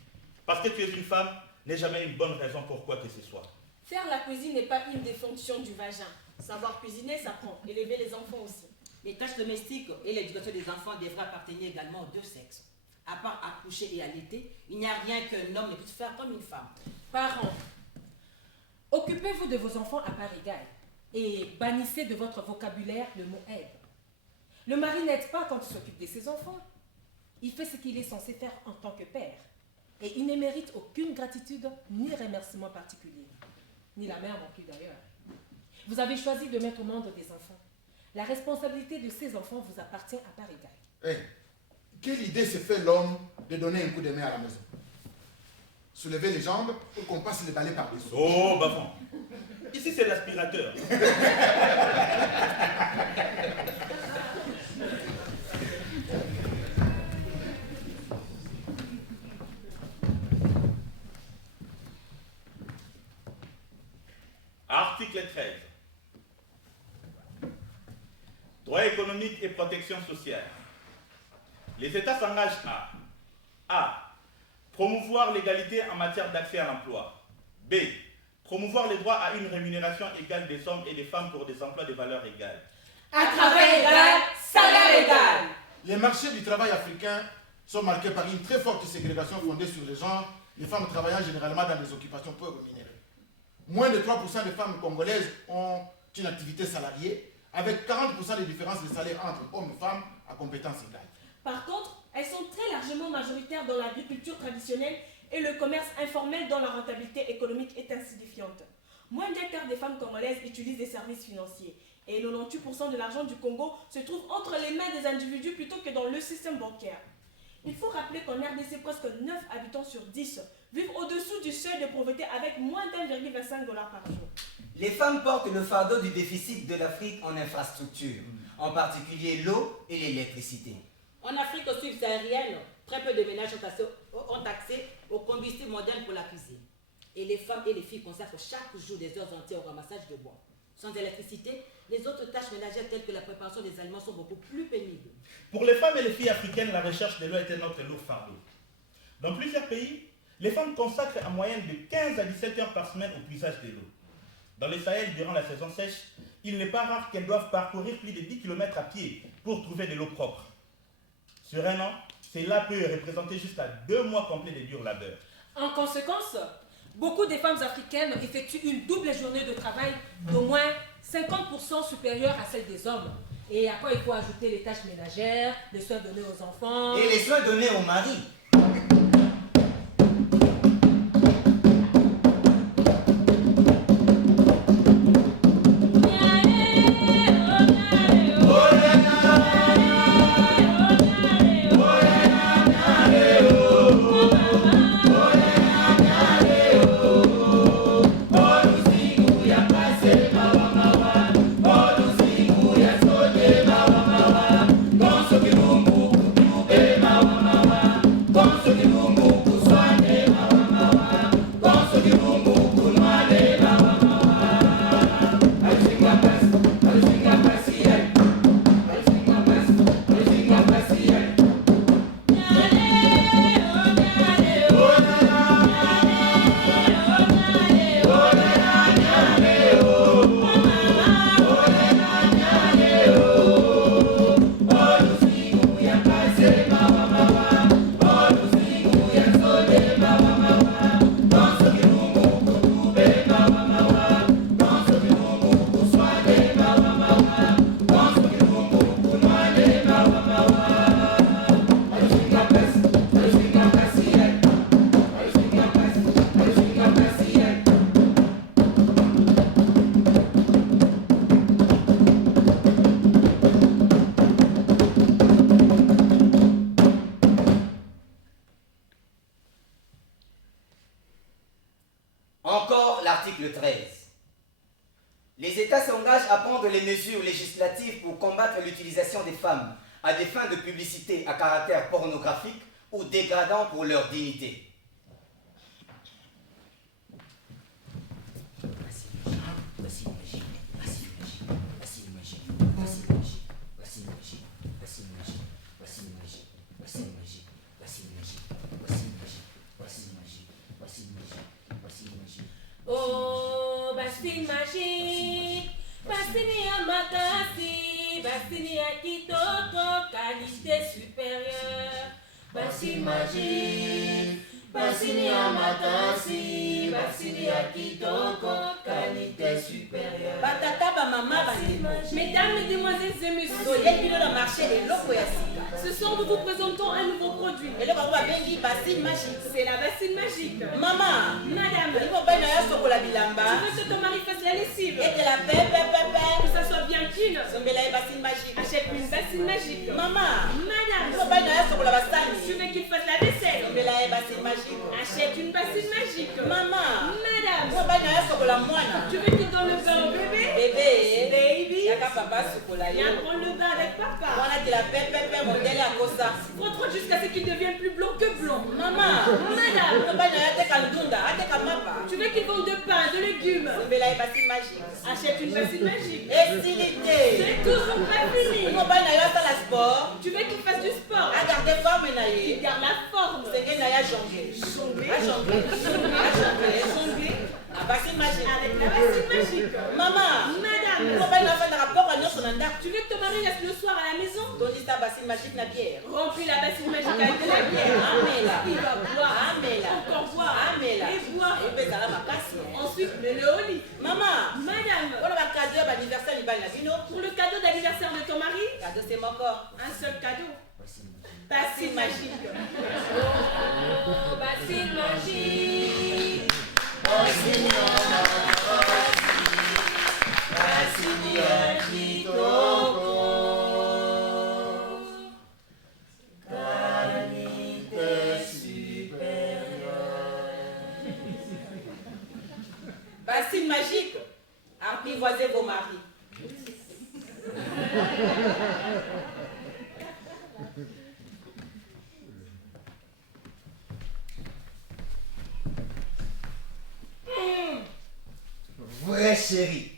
Parce que tu es une femme n'est jamais une bonne raison pour quoi que ce soit. Faire la cuisine n'est pas une des fonctions du vagin. Savoir cuisiner, ça prend. Élever les enfants aussi. Les tâches domestiques et l'éducation des enfants devraient appartenir également aux deux sexes. À part accoucher et allaiter, il n'y a rien qu'un homme ne puisse faire comme une femme. Parents, occupez-vous de vos enfants à part égale et bannissez de votre vocabulaire le mot aide. Le mari n'aide pas quand il s'occupe de ses enfants. Il fait ce qu'il est censé faire en tant que père. Et il ne mérite aucune gratitude ni remerciement particulier. Ni la mère non plus d'ailleurs. Vous avez choisi de mettre au monde des enfants. La responsabilité de ces enfants vous appartient à part égale. Hey, quelle idée se fait l'homme de donner un coup de main à la maison? Soulever les jambes pour qu'on passe le balai par-dessus. Oh, bavon. Ici, c'est l'aspirateur. Article 13. Droit économique et protection sociale. Les États s'engagent à A. Promouvoir l'égalité en matière d'accès à l'emploi. B. Promouvoir les droits à une rémunération égale des hommes et des femmes pour des emplois de valeur égale. À travail égal, salaire égal. Les marchés du travail africains sont marqués par une très forte ségrégation fondée sur les genres, les femmes travaillant généralement dans des occupations peu rémunérées. Moins de 3% des femmes congolaises ont une activité salariée, avec 40% de différence de salaire entre hommes et femmes à compétences égales. Par contre, elles sont très largement majoritaires dans l'agriculture traditionnelle et le commerce informel dont la rentabilité économique est insignifiante. moins d'un quart des femmes congolaises utilisent des services financiers. Et 98% de l'argent du Congo se trouve entre les mains des individus plutôt que dans le système bancaire. Il faut rappeler qu'en RDC, presque 9 habitants sur 10 vivent au-dessous du seuil de pauvreté avec moins d'1,25$ par jour. Les femmes portent le fardeau du déficit de l'Afrique en infrastructures, en particulier l'eau et l'électricité. En Afrique subsaharienne, très peu de ménages ont accès au combustible moderne pour la cuisine. Et les femmes et les filles consacrent chaque jour des heures entières au ramassage de bois. Sans électricité, les autres tâches ménagères telles que la préparation des aliments sont beaucoup plus pénibles. Pour les femmes et les filles africaines, la recherche de l'eau était notre lourd fardeau. Dans plusieurs pays, les femmes consacrent en moyenne de 15 à 17 heures par semaine au puisage de l'eau. Dans le Sahel, durant la saison sèche, il n'est pas rare qu'elles doivent parcourir plus de 10 km à pied pour trouver de l'eau propre. Sur un an, cela peut représenter jusqu'à 2 mois complets de dur labeur. En conséquence, beaucoup de femmes africaines effectuent une double journée de travail d'au moins 50% supérieure à celle des hommes. Et à quoi il faut ajouter les tâches ménagères, les soins donnés aux enfants... Et les soins donnés aux maris. Encore l'article 13. Les États s'engagent à prendre les mesures législatives pour combattre l'utilisation des femmes à des fins de publicité à caractère pornographique ou dégradant pour leur dignité. Oh, bassine magique, bassine à Makassi, bassine à Kitoko, qualité supérieure. Bassine magique, bassine à Makassi, bassine à Kitoko, qualité supérieure. Batata ba mama bandemo. Mesdames, mesdemoiselles et messieurs, Soyez dans le marché et l'eau ya sika. ce soir nous vous présentons un nouveau produit. Et le baba bengi bassine magique. C'est la bassine magique. Maman, Madame, il faut bien ya sokola tu bilamba. veux que ton mari fasse la lessive, Et de la pepe que ça soit bien clean. Sombela ya bassine magique. Achète une bassine magique. Maman, il faut Madame, bien ya sokola tu basani. veux qu'il fasse la vaisselle, Sombela ya bassine magique. achète une bassine magique. Maman, il Madame, faut bien ya sokola mwana. tu veux qu'il donne le bain au bébé, Bébé, baby, yaka papa sokola yo. viens prendre le bain avec papa. Wana de la pepe modèle ya kosa. Frotte jusqu'à ce qu'il devienne plus blanc que blanc. Maman, Madame, il faut bien ya teka ndunda, ateka mapa. tu veux qu'il vende de pain, de légumes, Sombela ya bassine magique. achète une bassine magique. Estilité. C'est toujours pas Il fini. faut bien ya sala sport. Tu veux qu'il fasse du sport, A garder forme na qu'il ye. garde la forme. Senge na ya jongler. Jongler, A jongler. A jongler. jongler A bassine magique. avec la bassine magique. Maman, Madame, il faut bien ya fanda rapport à nyonso na ndako. tu veux que ton mari reste le soir à la maison, Tondis ta bassine magique na bière. remplis la bassine magique avec de la bière. Amela. Il va boire, Amela. encore boire, Amela. et boire. Ebezala makasi. Ensuite, mets-le au lit. Maman, Madame, wana bakado ya baniversaire libali na bino. pour le cadeau d'anniversaire de ton mari, Cadeau c'est moko. un seul cadeau. Bassine magique. Oh, bassine magique. Bassine magique. magique. Apprivoisez vos maris. Vrai chéri.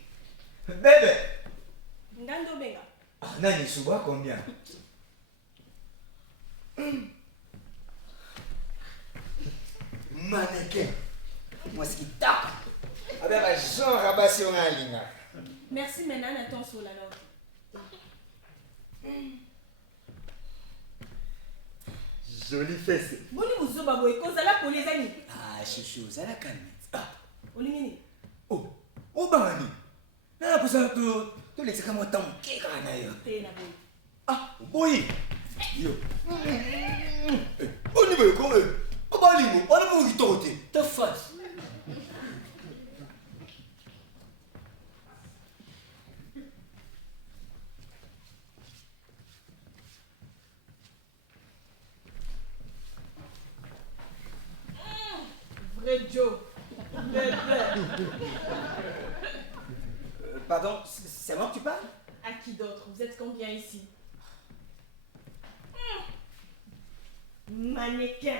Bébé. Ndando benga. Ah, Nani Souba, combien? Mannequin. Moi, ce qui tape. Ah ben, Jean Rabat sur un ligne. Merci maintenant, attends sur la note. Jolie fesse. Boni muzoba boy, kozala pour les amis. Ah, chouchou, ça la calme. Ah. Olingini. Oh, oh, Bani. Là, pour ça, tu laisses comme autant qui gagne ailleurs. T'es la boy. Ah, boy. Yo. On y va comment? Oh, Bani, on est pour y tenter. Te force. Vrai Joe. Pardon, c'est moi que tu parles? À qui d'autre? Vous êtes combien ici? Mannequin.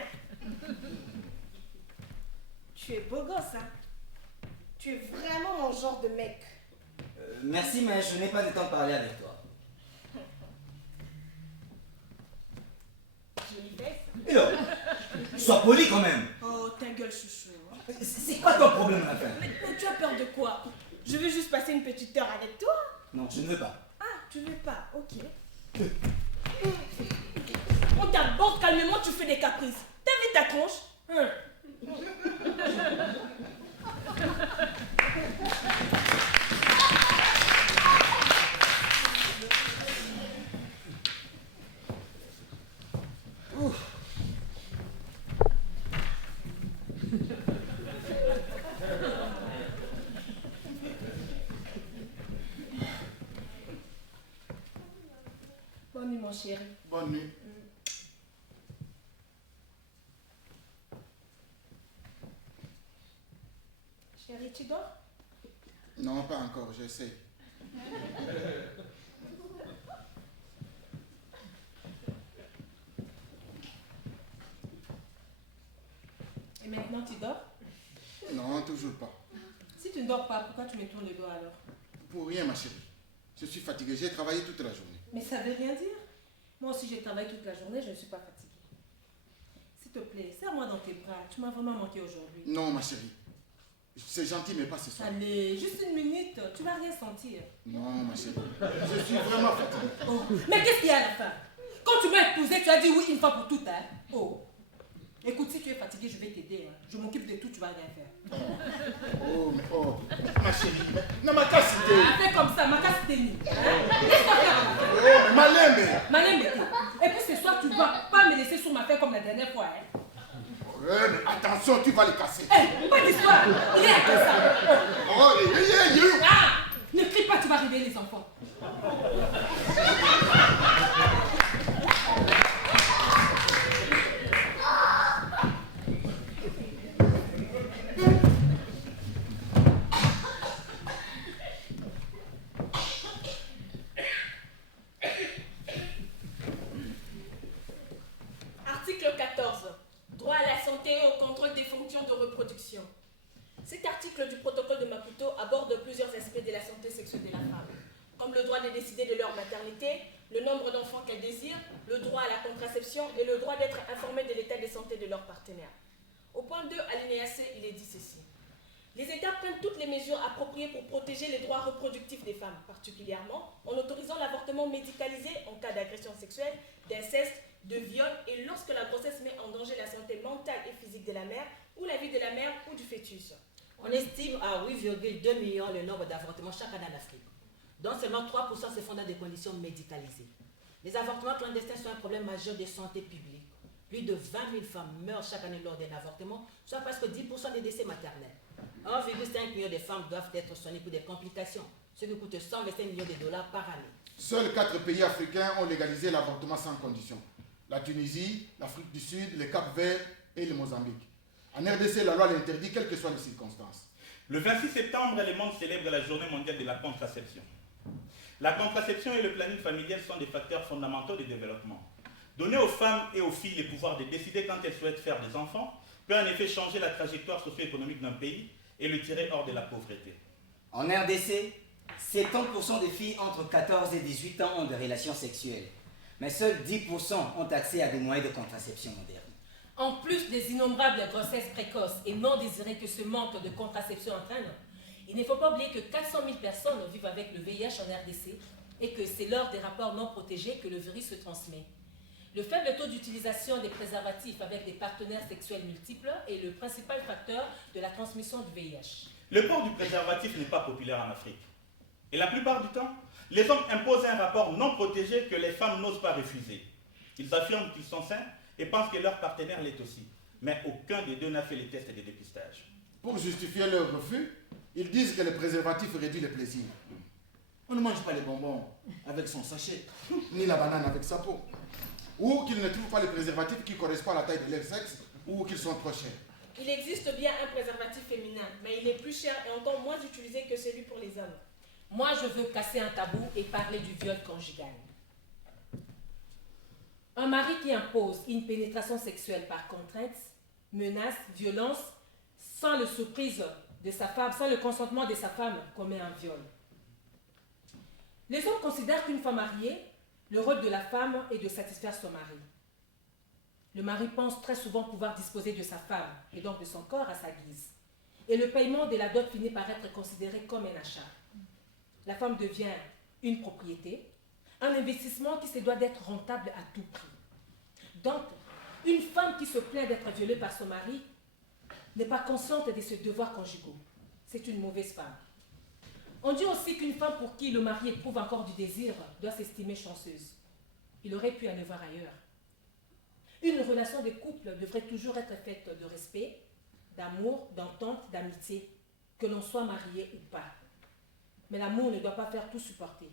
Tu es beau gosse, hein? Tu es vraiment mon genre de mec. Merci, mais je n'ai pas le temps de parler avec toi. Jolie fesse. Et là, sois poli quand même. Oh, ta gueule, chouchou. C'est quoi ton problème à la fin? Mais tu as peur de quoi? Je veux juste passer une petite heure avec toi. Non, je ne veux pas. Ah, tu veux pas? Ok. On t'aborde calmement, tu fais des caprices. T'as vu ta tronche? Bonne nuit, mon chéri. Bonne nuit. Chéri, tu dors? Non, pas encore, j'essaie. Et maintenant, tu dors? Non, toujours pas. Si tu ne dors pas, pourquoi tu me tournes le dos alors? Pour rien, ma chérie. Je suis fatigué, j'ai travaillé toute la journée. Mais ça veut rien dire. Moi aussi, je travaille toute la journée, je ne suis pas fatiguée. S'il te plaît, serre-moi dans tes bras. Tu m'as vraiment manqué aujourd'hui. Non, ma chérie. C'est gentil, mais pas ce soir. Allez, juste une minute, tu vas rien sentir. Non, ma chérie. Je suis vraiment fatigué. Oh, mais qu'est-ce qu'il y a à la fin? Quand tu m'as épousé, tu as dit oui une fois pour toutes, hein? Oh. Écoute, si tu es fatigué, je vais t'aider. Hein. Je m'occupe de tout, tu vas rien faire. Oh, mais oh. Ma chérie. Non, ma casse c'était. Ah, fais comme ça, ma casse t'es nue. Hein? Laisse-moi faire. Oh, mais Malembe. Malembe. Et puis ce soir, tu ne vas pas me laisser sur ma fête comme la dernière fois. Hein? Ouais, mais attention, tu vas les casser. Hé, pas d'histoire. Il est à ça. Oh, Ah, ne crie pas, tu vas réveiller les enfants. Article 14. Droit à la santé et au contrôle des fonctions de reproduction. Cet article du protocole de Maputo aborde plusieurs aspects de la santé sexuelle de la femme, comme le droit de décider de leur maternité, le nombre d'enfants qu'elles désirent, le droit à la contraception et le droit d'être informées de l'état de santé de leur partenaire. Au point 2, alinéa C, il est dit ceci. Les États prennent toutes les mesures appropriées pour protéger les droits reproductifs des femmes, particulièrement en autorisant l'avortement médicalisé en cas d'agression sexuelle, d'inceste, de viol et lorsque la grossesse met en danger la santé mentale et physique de la mère ou la vie de la mère ou du fœtus. On estime à 8,2 millions le nombre d'avortements chaque année en Afrique, dont seulement 3% se font dans des conditions médicalisées. Les avortements clandestins sont un problème majeur de santé publique. Plus de 20 000 femmes meurent chaque année lors d'un avortement, soit presque 10% des décès maternels. 1,5 million de femmes doivent être soignées pour des complications, ce qui coûte 125 millions de dollars par année. Seuls 4 pays africains ont légalisé l'avortement sans condition. La Tunisie, l'Afrique du Sud, le Cap-Vert et le Mozambique. En RDC, la loi l'interdit, quelles que soient les circonstances. Le 26 septembre, le monde célèbre la journée mondiale de la contraception. La contraception et le planning familial sont des facteurs fondamentaux du développement. Donner aux femmes et aux filles le pouvoir de décider quand elles souhaitent faire des enfants peut en effet changer la trajectoire socio-économique d'un pays et le tirer hors de la pauvreté. En RDC, 70% des filles entre 14 et 18 ans ont des relations sexuelles, mais seuls 10% ont accès à des moyens de contraception modernes. En plus des innombrables grossesses précoces et non désirées que ce manque de contraception entraîne, il ne faut pas oublier que 400 000 personnes vivent avec le VIH en RDC et que c'est lors des rapports non protégés que le virus se transmet. Le faible taux d'utilisation des préservatifs avec des partenaires sexuels multiples est le principal facteur de la transmission du VIH. Le port du préservatif n'est pas populaire en Afrique. Et la plupart du temps, les hommes imposent un rapport non protégé que les femmes n'osent pas refuser. Ils affirment qu'ils sont sains et pensent que leur partenaire l'est aussi. Mais aucun des deux n'a fait les tests de dépistage. Pour justifier leur refus, ils disent que le préservatif réduit le plaisir. On ne mange pas les bonbons avec son sachet, ni la banane avec sa peau. Ou qu'ils ne trouvent pas les préservatifs qui correspondent à la taille de leur sexe, ou qu'ils sont trop chers. Il existe bien un préservatif féminin, mais il est plus cher et encore moins utilisé que celui pour les hommes. Moi, je veux casser un tabou et parler du viol conjugal. Un mari qui impose une pénétration sexuelle par contrainte, menace, violence, sans le surprise de sa femme, sans le consentement de sa femme, commet un viol. Les hommes considèrent qu'une femme mariée, le rôle de la femme est de satisfaire son mari. Le mari pense très souvent pouvoir disposer de sa femme et donc de son corps à sa guise. Et le paiement de la dot finit par être considéré comme un achat. La femme devient une propriété, un investissement qui se doit d'être rentable à tout prix. Donc, une femme qui se plaint d'être violée par son mari n'est pas consciente de ses devoirs conjugaux. C'est une mauvaise femme. On dit aussi qu'une femme pour qui le mari éprouve encore du désir doit s'estimer chanceuse. Il aurait pu aller voir ailleurs. Une relation de couple devrait toujours être faite de respect, d'amour, d'entente, d'amitié, que l'on soit marié ou pas. Mais l'amour ne doit pas faire tout supporter.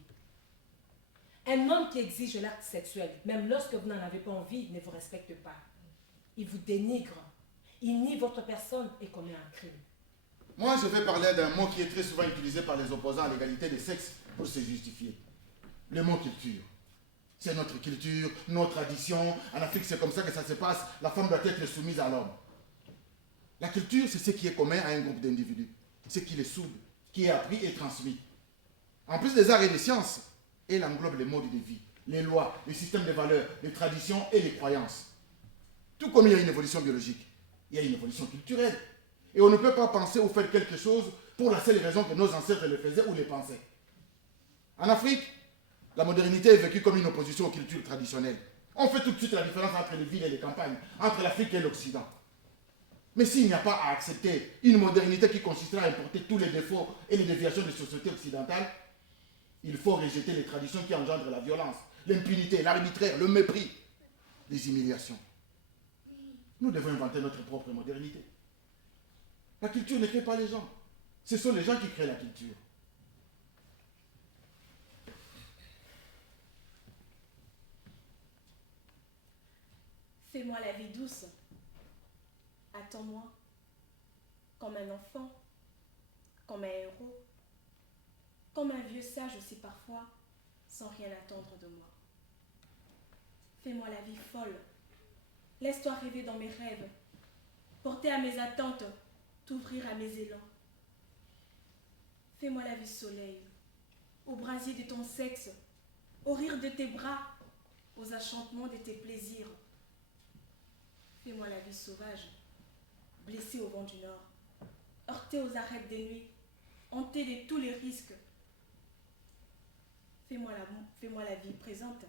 Un homme qui exige l'acte sexuel, même lorsque vous n'en avez pas envie, ne vous respecte pas. Il vous dénigre, il nie votre personne et commet un crime. Moi, je vais parler d'un mot qui est très souvent utilisé par les opposants à l'égalité des sexes pour se justifier. Le mot culture. C'est notre culture, nos traditions. En Afrique, c'est comme ça que ça se passe. La femme doit être soumise à l'homme. La culture, c'est ce qui est commun à un groupe d'individus. Ce qui les soude, qui est appris et transmis. En plus des arts et des sciences, elle englobe les modes de vie, les lois, les systèmes de valeurs, les traditions et les croyances. Tout comme il y a une évolution biologique, il y a une évolution culturelle. Et on ne peut pas penser ou faire quelque chose pour la seule raison que nos ancêtres le faisaient ou le pensaient. En Afrique, la modernité est vécue comme une opposition aux cultures traditionnelles. On fait tout de suite la différence entre les villes et les campagnes, entre l'Afrique et l'Occident. Mais s'il n'y a pas à accepter une modernité qui consistera à importer tous les défauts et les déviations des sociétés occidentales, il faut rejeter les traditions qui engendrent la violence, l'impunité, l'arbitraire, le mépris, les humiliations. Nous devons inventer notre propre modernité. La culture ne crée pas les gens. Ce sont les gens qui créent la culture. Fais-moi la vie douce. Attends-moi. Comme un enfant. Comme un héros. Comme un vieux sage aussi parfois, sans rien attendre de moi. Fais-moi la vie folle. Laisse-toi rêver dans mes rêves. Porter à mes attentes, t'ouvrir à mes élans. Fais-moi la vie soleil. Au brasier de ton sexe, au rire de tes bras, aux enchantements de tes plaisirs. Fais-moi la vie sauvage, blessée au vent du nord, heurtée aux arêtes des nuits, hantée de tous les risques. Fais-moi la vie présente,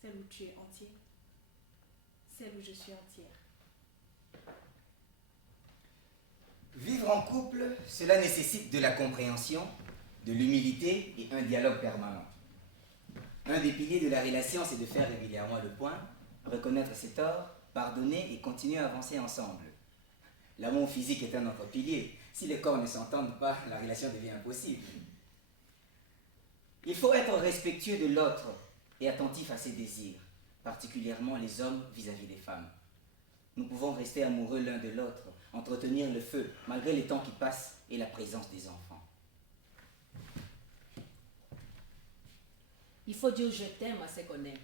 celle où tu es entier, celle où je suis entière. Vivre en couple, cela nécessite de la compréhension, de l'humilité et un dialogue permanent. Un des piliers de la relation, c'est de faire régulièrement le point, reconnaître ses torts, pardonner et continuer à avancer ensemble. L'amour physique est un autre pilier. Si les corps ne s'entendent pas, la relation devient impossible. Il faut être respectueux de l'autre et attentif à ses désirs, particulièrement les hommes vis-à-vis des femmes. Nous pouvons rester amoureux l'un de l'autre, entretenir le feu malgré les temps qui passent et la présence des enfants. Il faut dire je t'aime à ceux qu'on aime.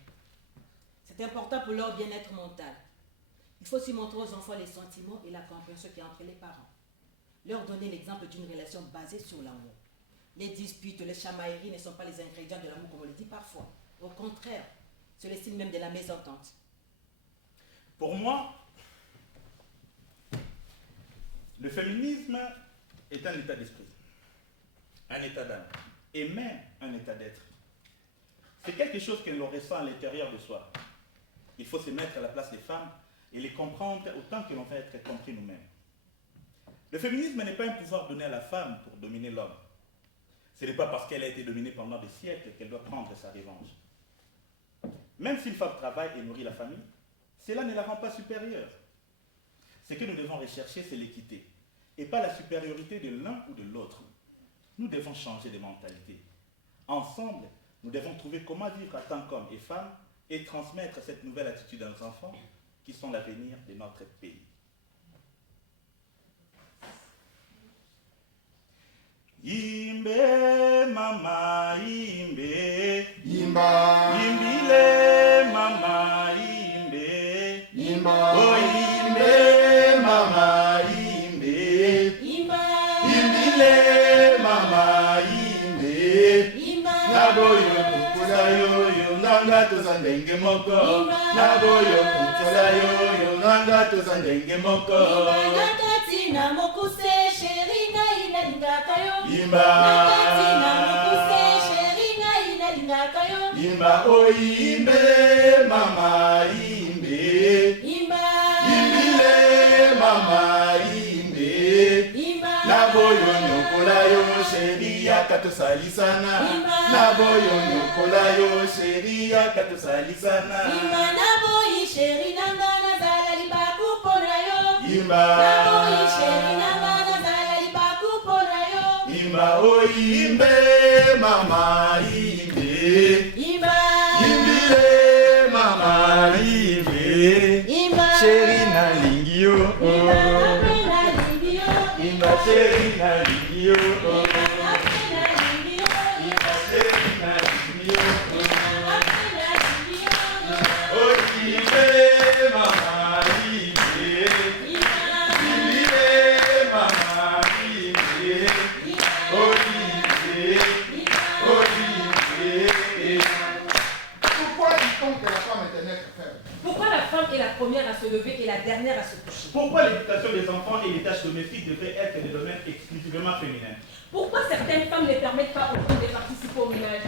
C'est important pour leur bien-être mental. Il faut aussi montrer aux enfants les sentiments et la compréhension qu'il y a entre les parents. Leur donner l'exemple d'une relation basée sur l'amour. Les disputes, les chamailleries ne sont pas les ingrédients de l'amour comme on le dit parfois. Au contraire, c'est le signe même de la mésentente. Pour moi, le féminisme est un état d'esprit, un état d'âme, et même un état d'être. C'est quelque chose que l'on ressent à l'intérieur de soi. Il faut se mettre à la place des femmes et les comprendre autant que l'on va être compris nous-mêmes. Le féminisme n'est pas un pouvoir donné à la femme pour dominer l'homme. Ce n'est pas parce qu'elle a été dominée pendant des siècles qu'elle doit prendre sa revanche. Même si une femme travaille et nourrit la famille, cela ne la rend pas supérieure. Ce que nous devons rechercher, c'est l'équité, et pas la supériorité de l'un ou de l'autre. Nous devons changer de mentalité. Ensemble, nous devons trouver comment vivre en tant qu'hommes et femmes et transmettre cette nouvelle attitude à nos enfants qui sont l'avenir de notre pays. Yimbe mama yimbe Yimba, yimbile mama yimbe Yimba, oh yimbe mama yimbe Imba, yimbile mama yimbe Imba, naboyo kukula yoyo nanga toza ndenge moko naboyo kukula yoyo nanga toza ndenge moko nakati na mokuse sheri ngai nalingaka yo. Yimba, Nakati na mokuse sheri ngai nalingaka yo. yimba o yimbe mama yimbe Imba, yimbile mama yimbe Imba, naboyo nyokola yo sheri yaka tosalisana naboyo nyokola yo sheri yaka tosalisana Imba naboyi sheri nanga nazala libaku pona yo. yimba Naboyi sheri nanga nazala libaku pona yo. yimba o yimbe mama yimbe Imba, yimbile mama yimbe Imba, sheri nalingi yo Imba napenda lingi yo. imba sheri nalingi yo Napenda lingi yo. imba sheri nalingi yo Napenda lingi yo. o yimbe mama yimbe Imba, yimbile mama yimbe o yimbe o yimbe. pourquoi dit-on que la femme est un être faible? Pourquoi la femme est la première à se lever et la dernière à se coucher? Pourquoi l'éducation des enfants et les tâches domestiques devraient être des domaines exclusivement féminins? Pourquoi certaines femmes ne permettent pas aux femmes de participer au ménage?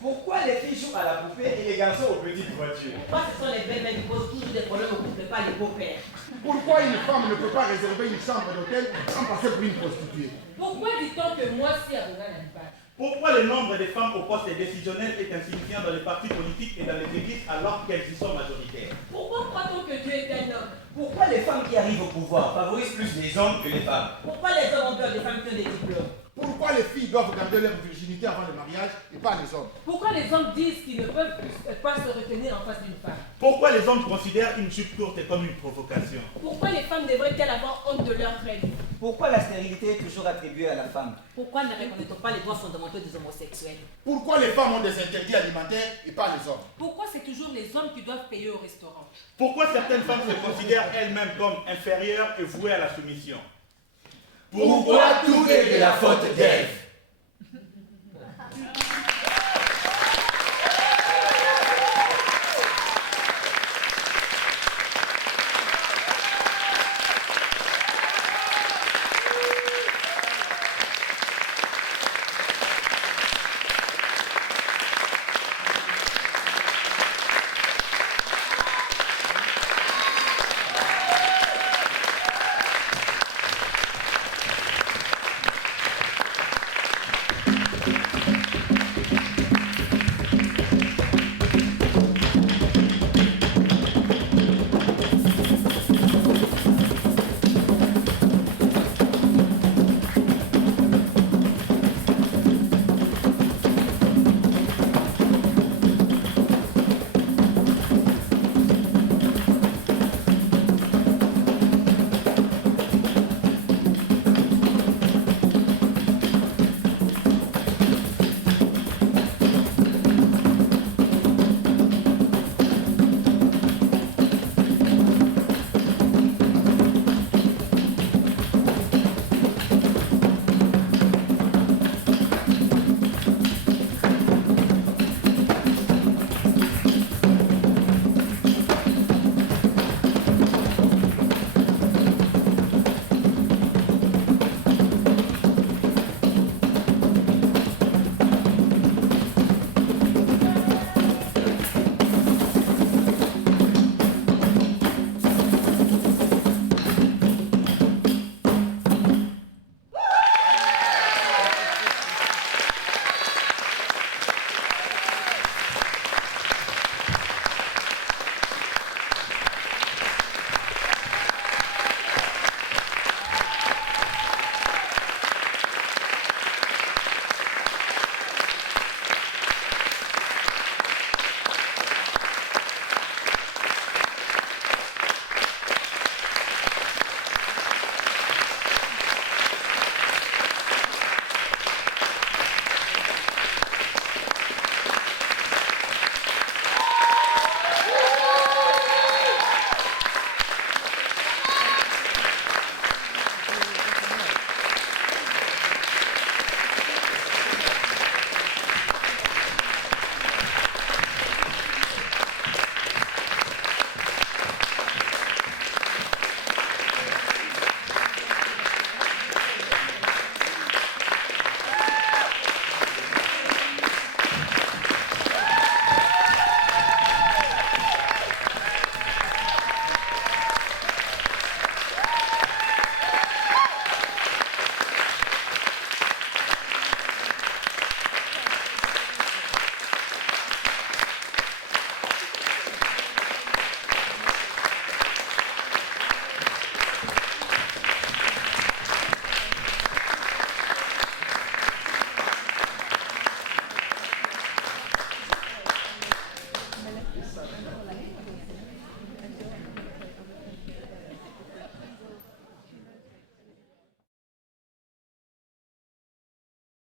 Pourquoi les filles jouent à la poupée et les garçons aux petites voitures? Pourquoi ce sont les belles-mères qui posent toujours des problèmes au couple, pas les beaux-pères? Pourquoi une femme ne peut pas réserver une chambre d'hôtel sans passer pour une prostituée? Pourquoi dit-on que moi, si Aruna n'a pas? Pourquoi le nombre de femmes au poste décisionnel est insignifiant dans les partis politiques et dans les églises alors qu'elles y sont majoritaires? Pourquoi croit-on que Dieu est un homme? Pourquoi les femmes qui arrivent au pouvoir favorisent plus les hommes que les femmes? Pourquoi les hommes ont peur des femmes qui ont des diplômes? Pourquoi les filles doivent garder leur virginité avant le mariage et pas les hommes? Pourquoi les hommes disent qu'ils ne peuvent pas se retenir en face d'une femme? Pourquoi les hommes considèrent une jupe courte comme une provocation? Pourquoi les femmes devraient-elles avoir honte de leurs règles? Pourquoi la stérilité est toujours attribuée à la femme? pourquoi ne reconnaît-on pas les droits fondamentaux des homosexuels? Pourquoi les femmes ont des interdits alimentaires et pas les hommes? Pourquoi c'est toujours les hommes qui doivent payer au restaurant? Pourquoi certaines femmes se considèrent elles-mêmes comme inférieures et vouées à la soumission? Pourquoi tout est de la faute d'Ève?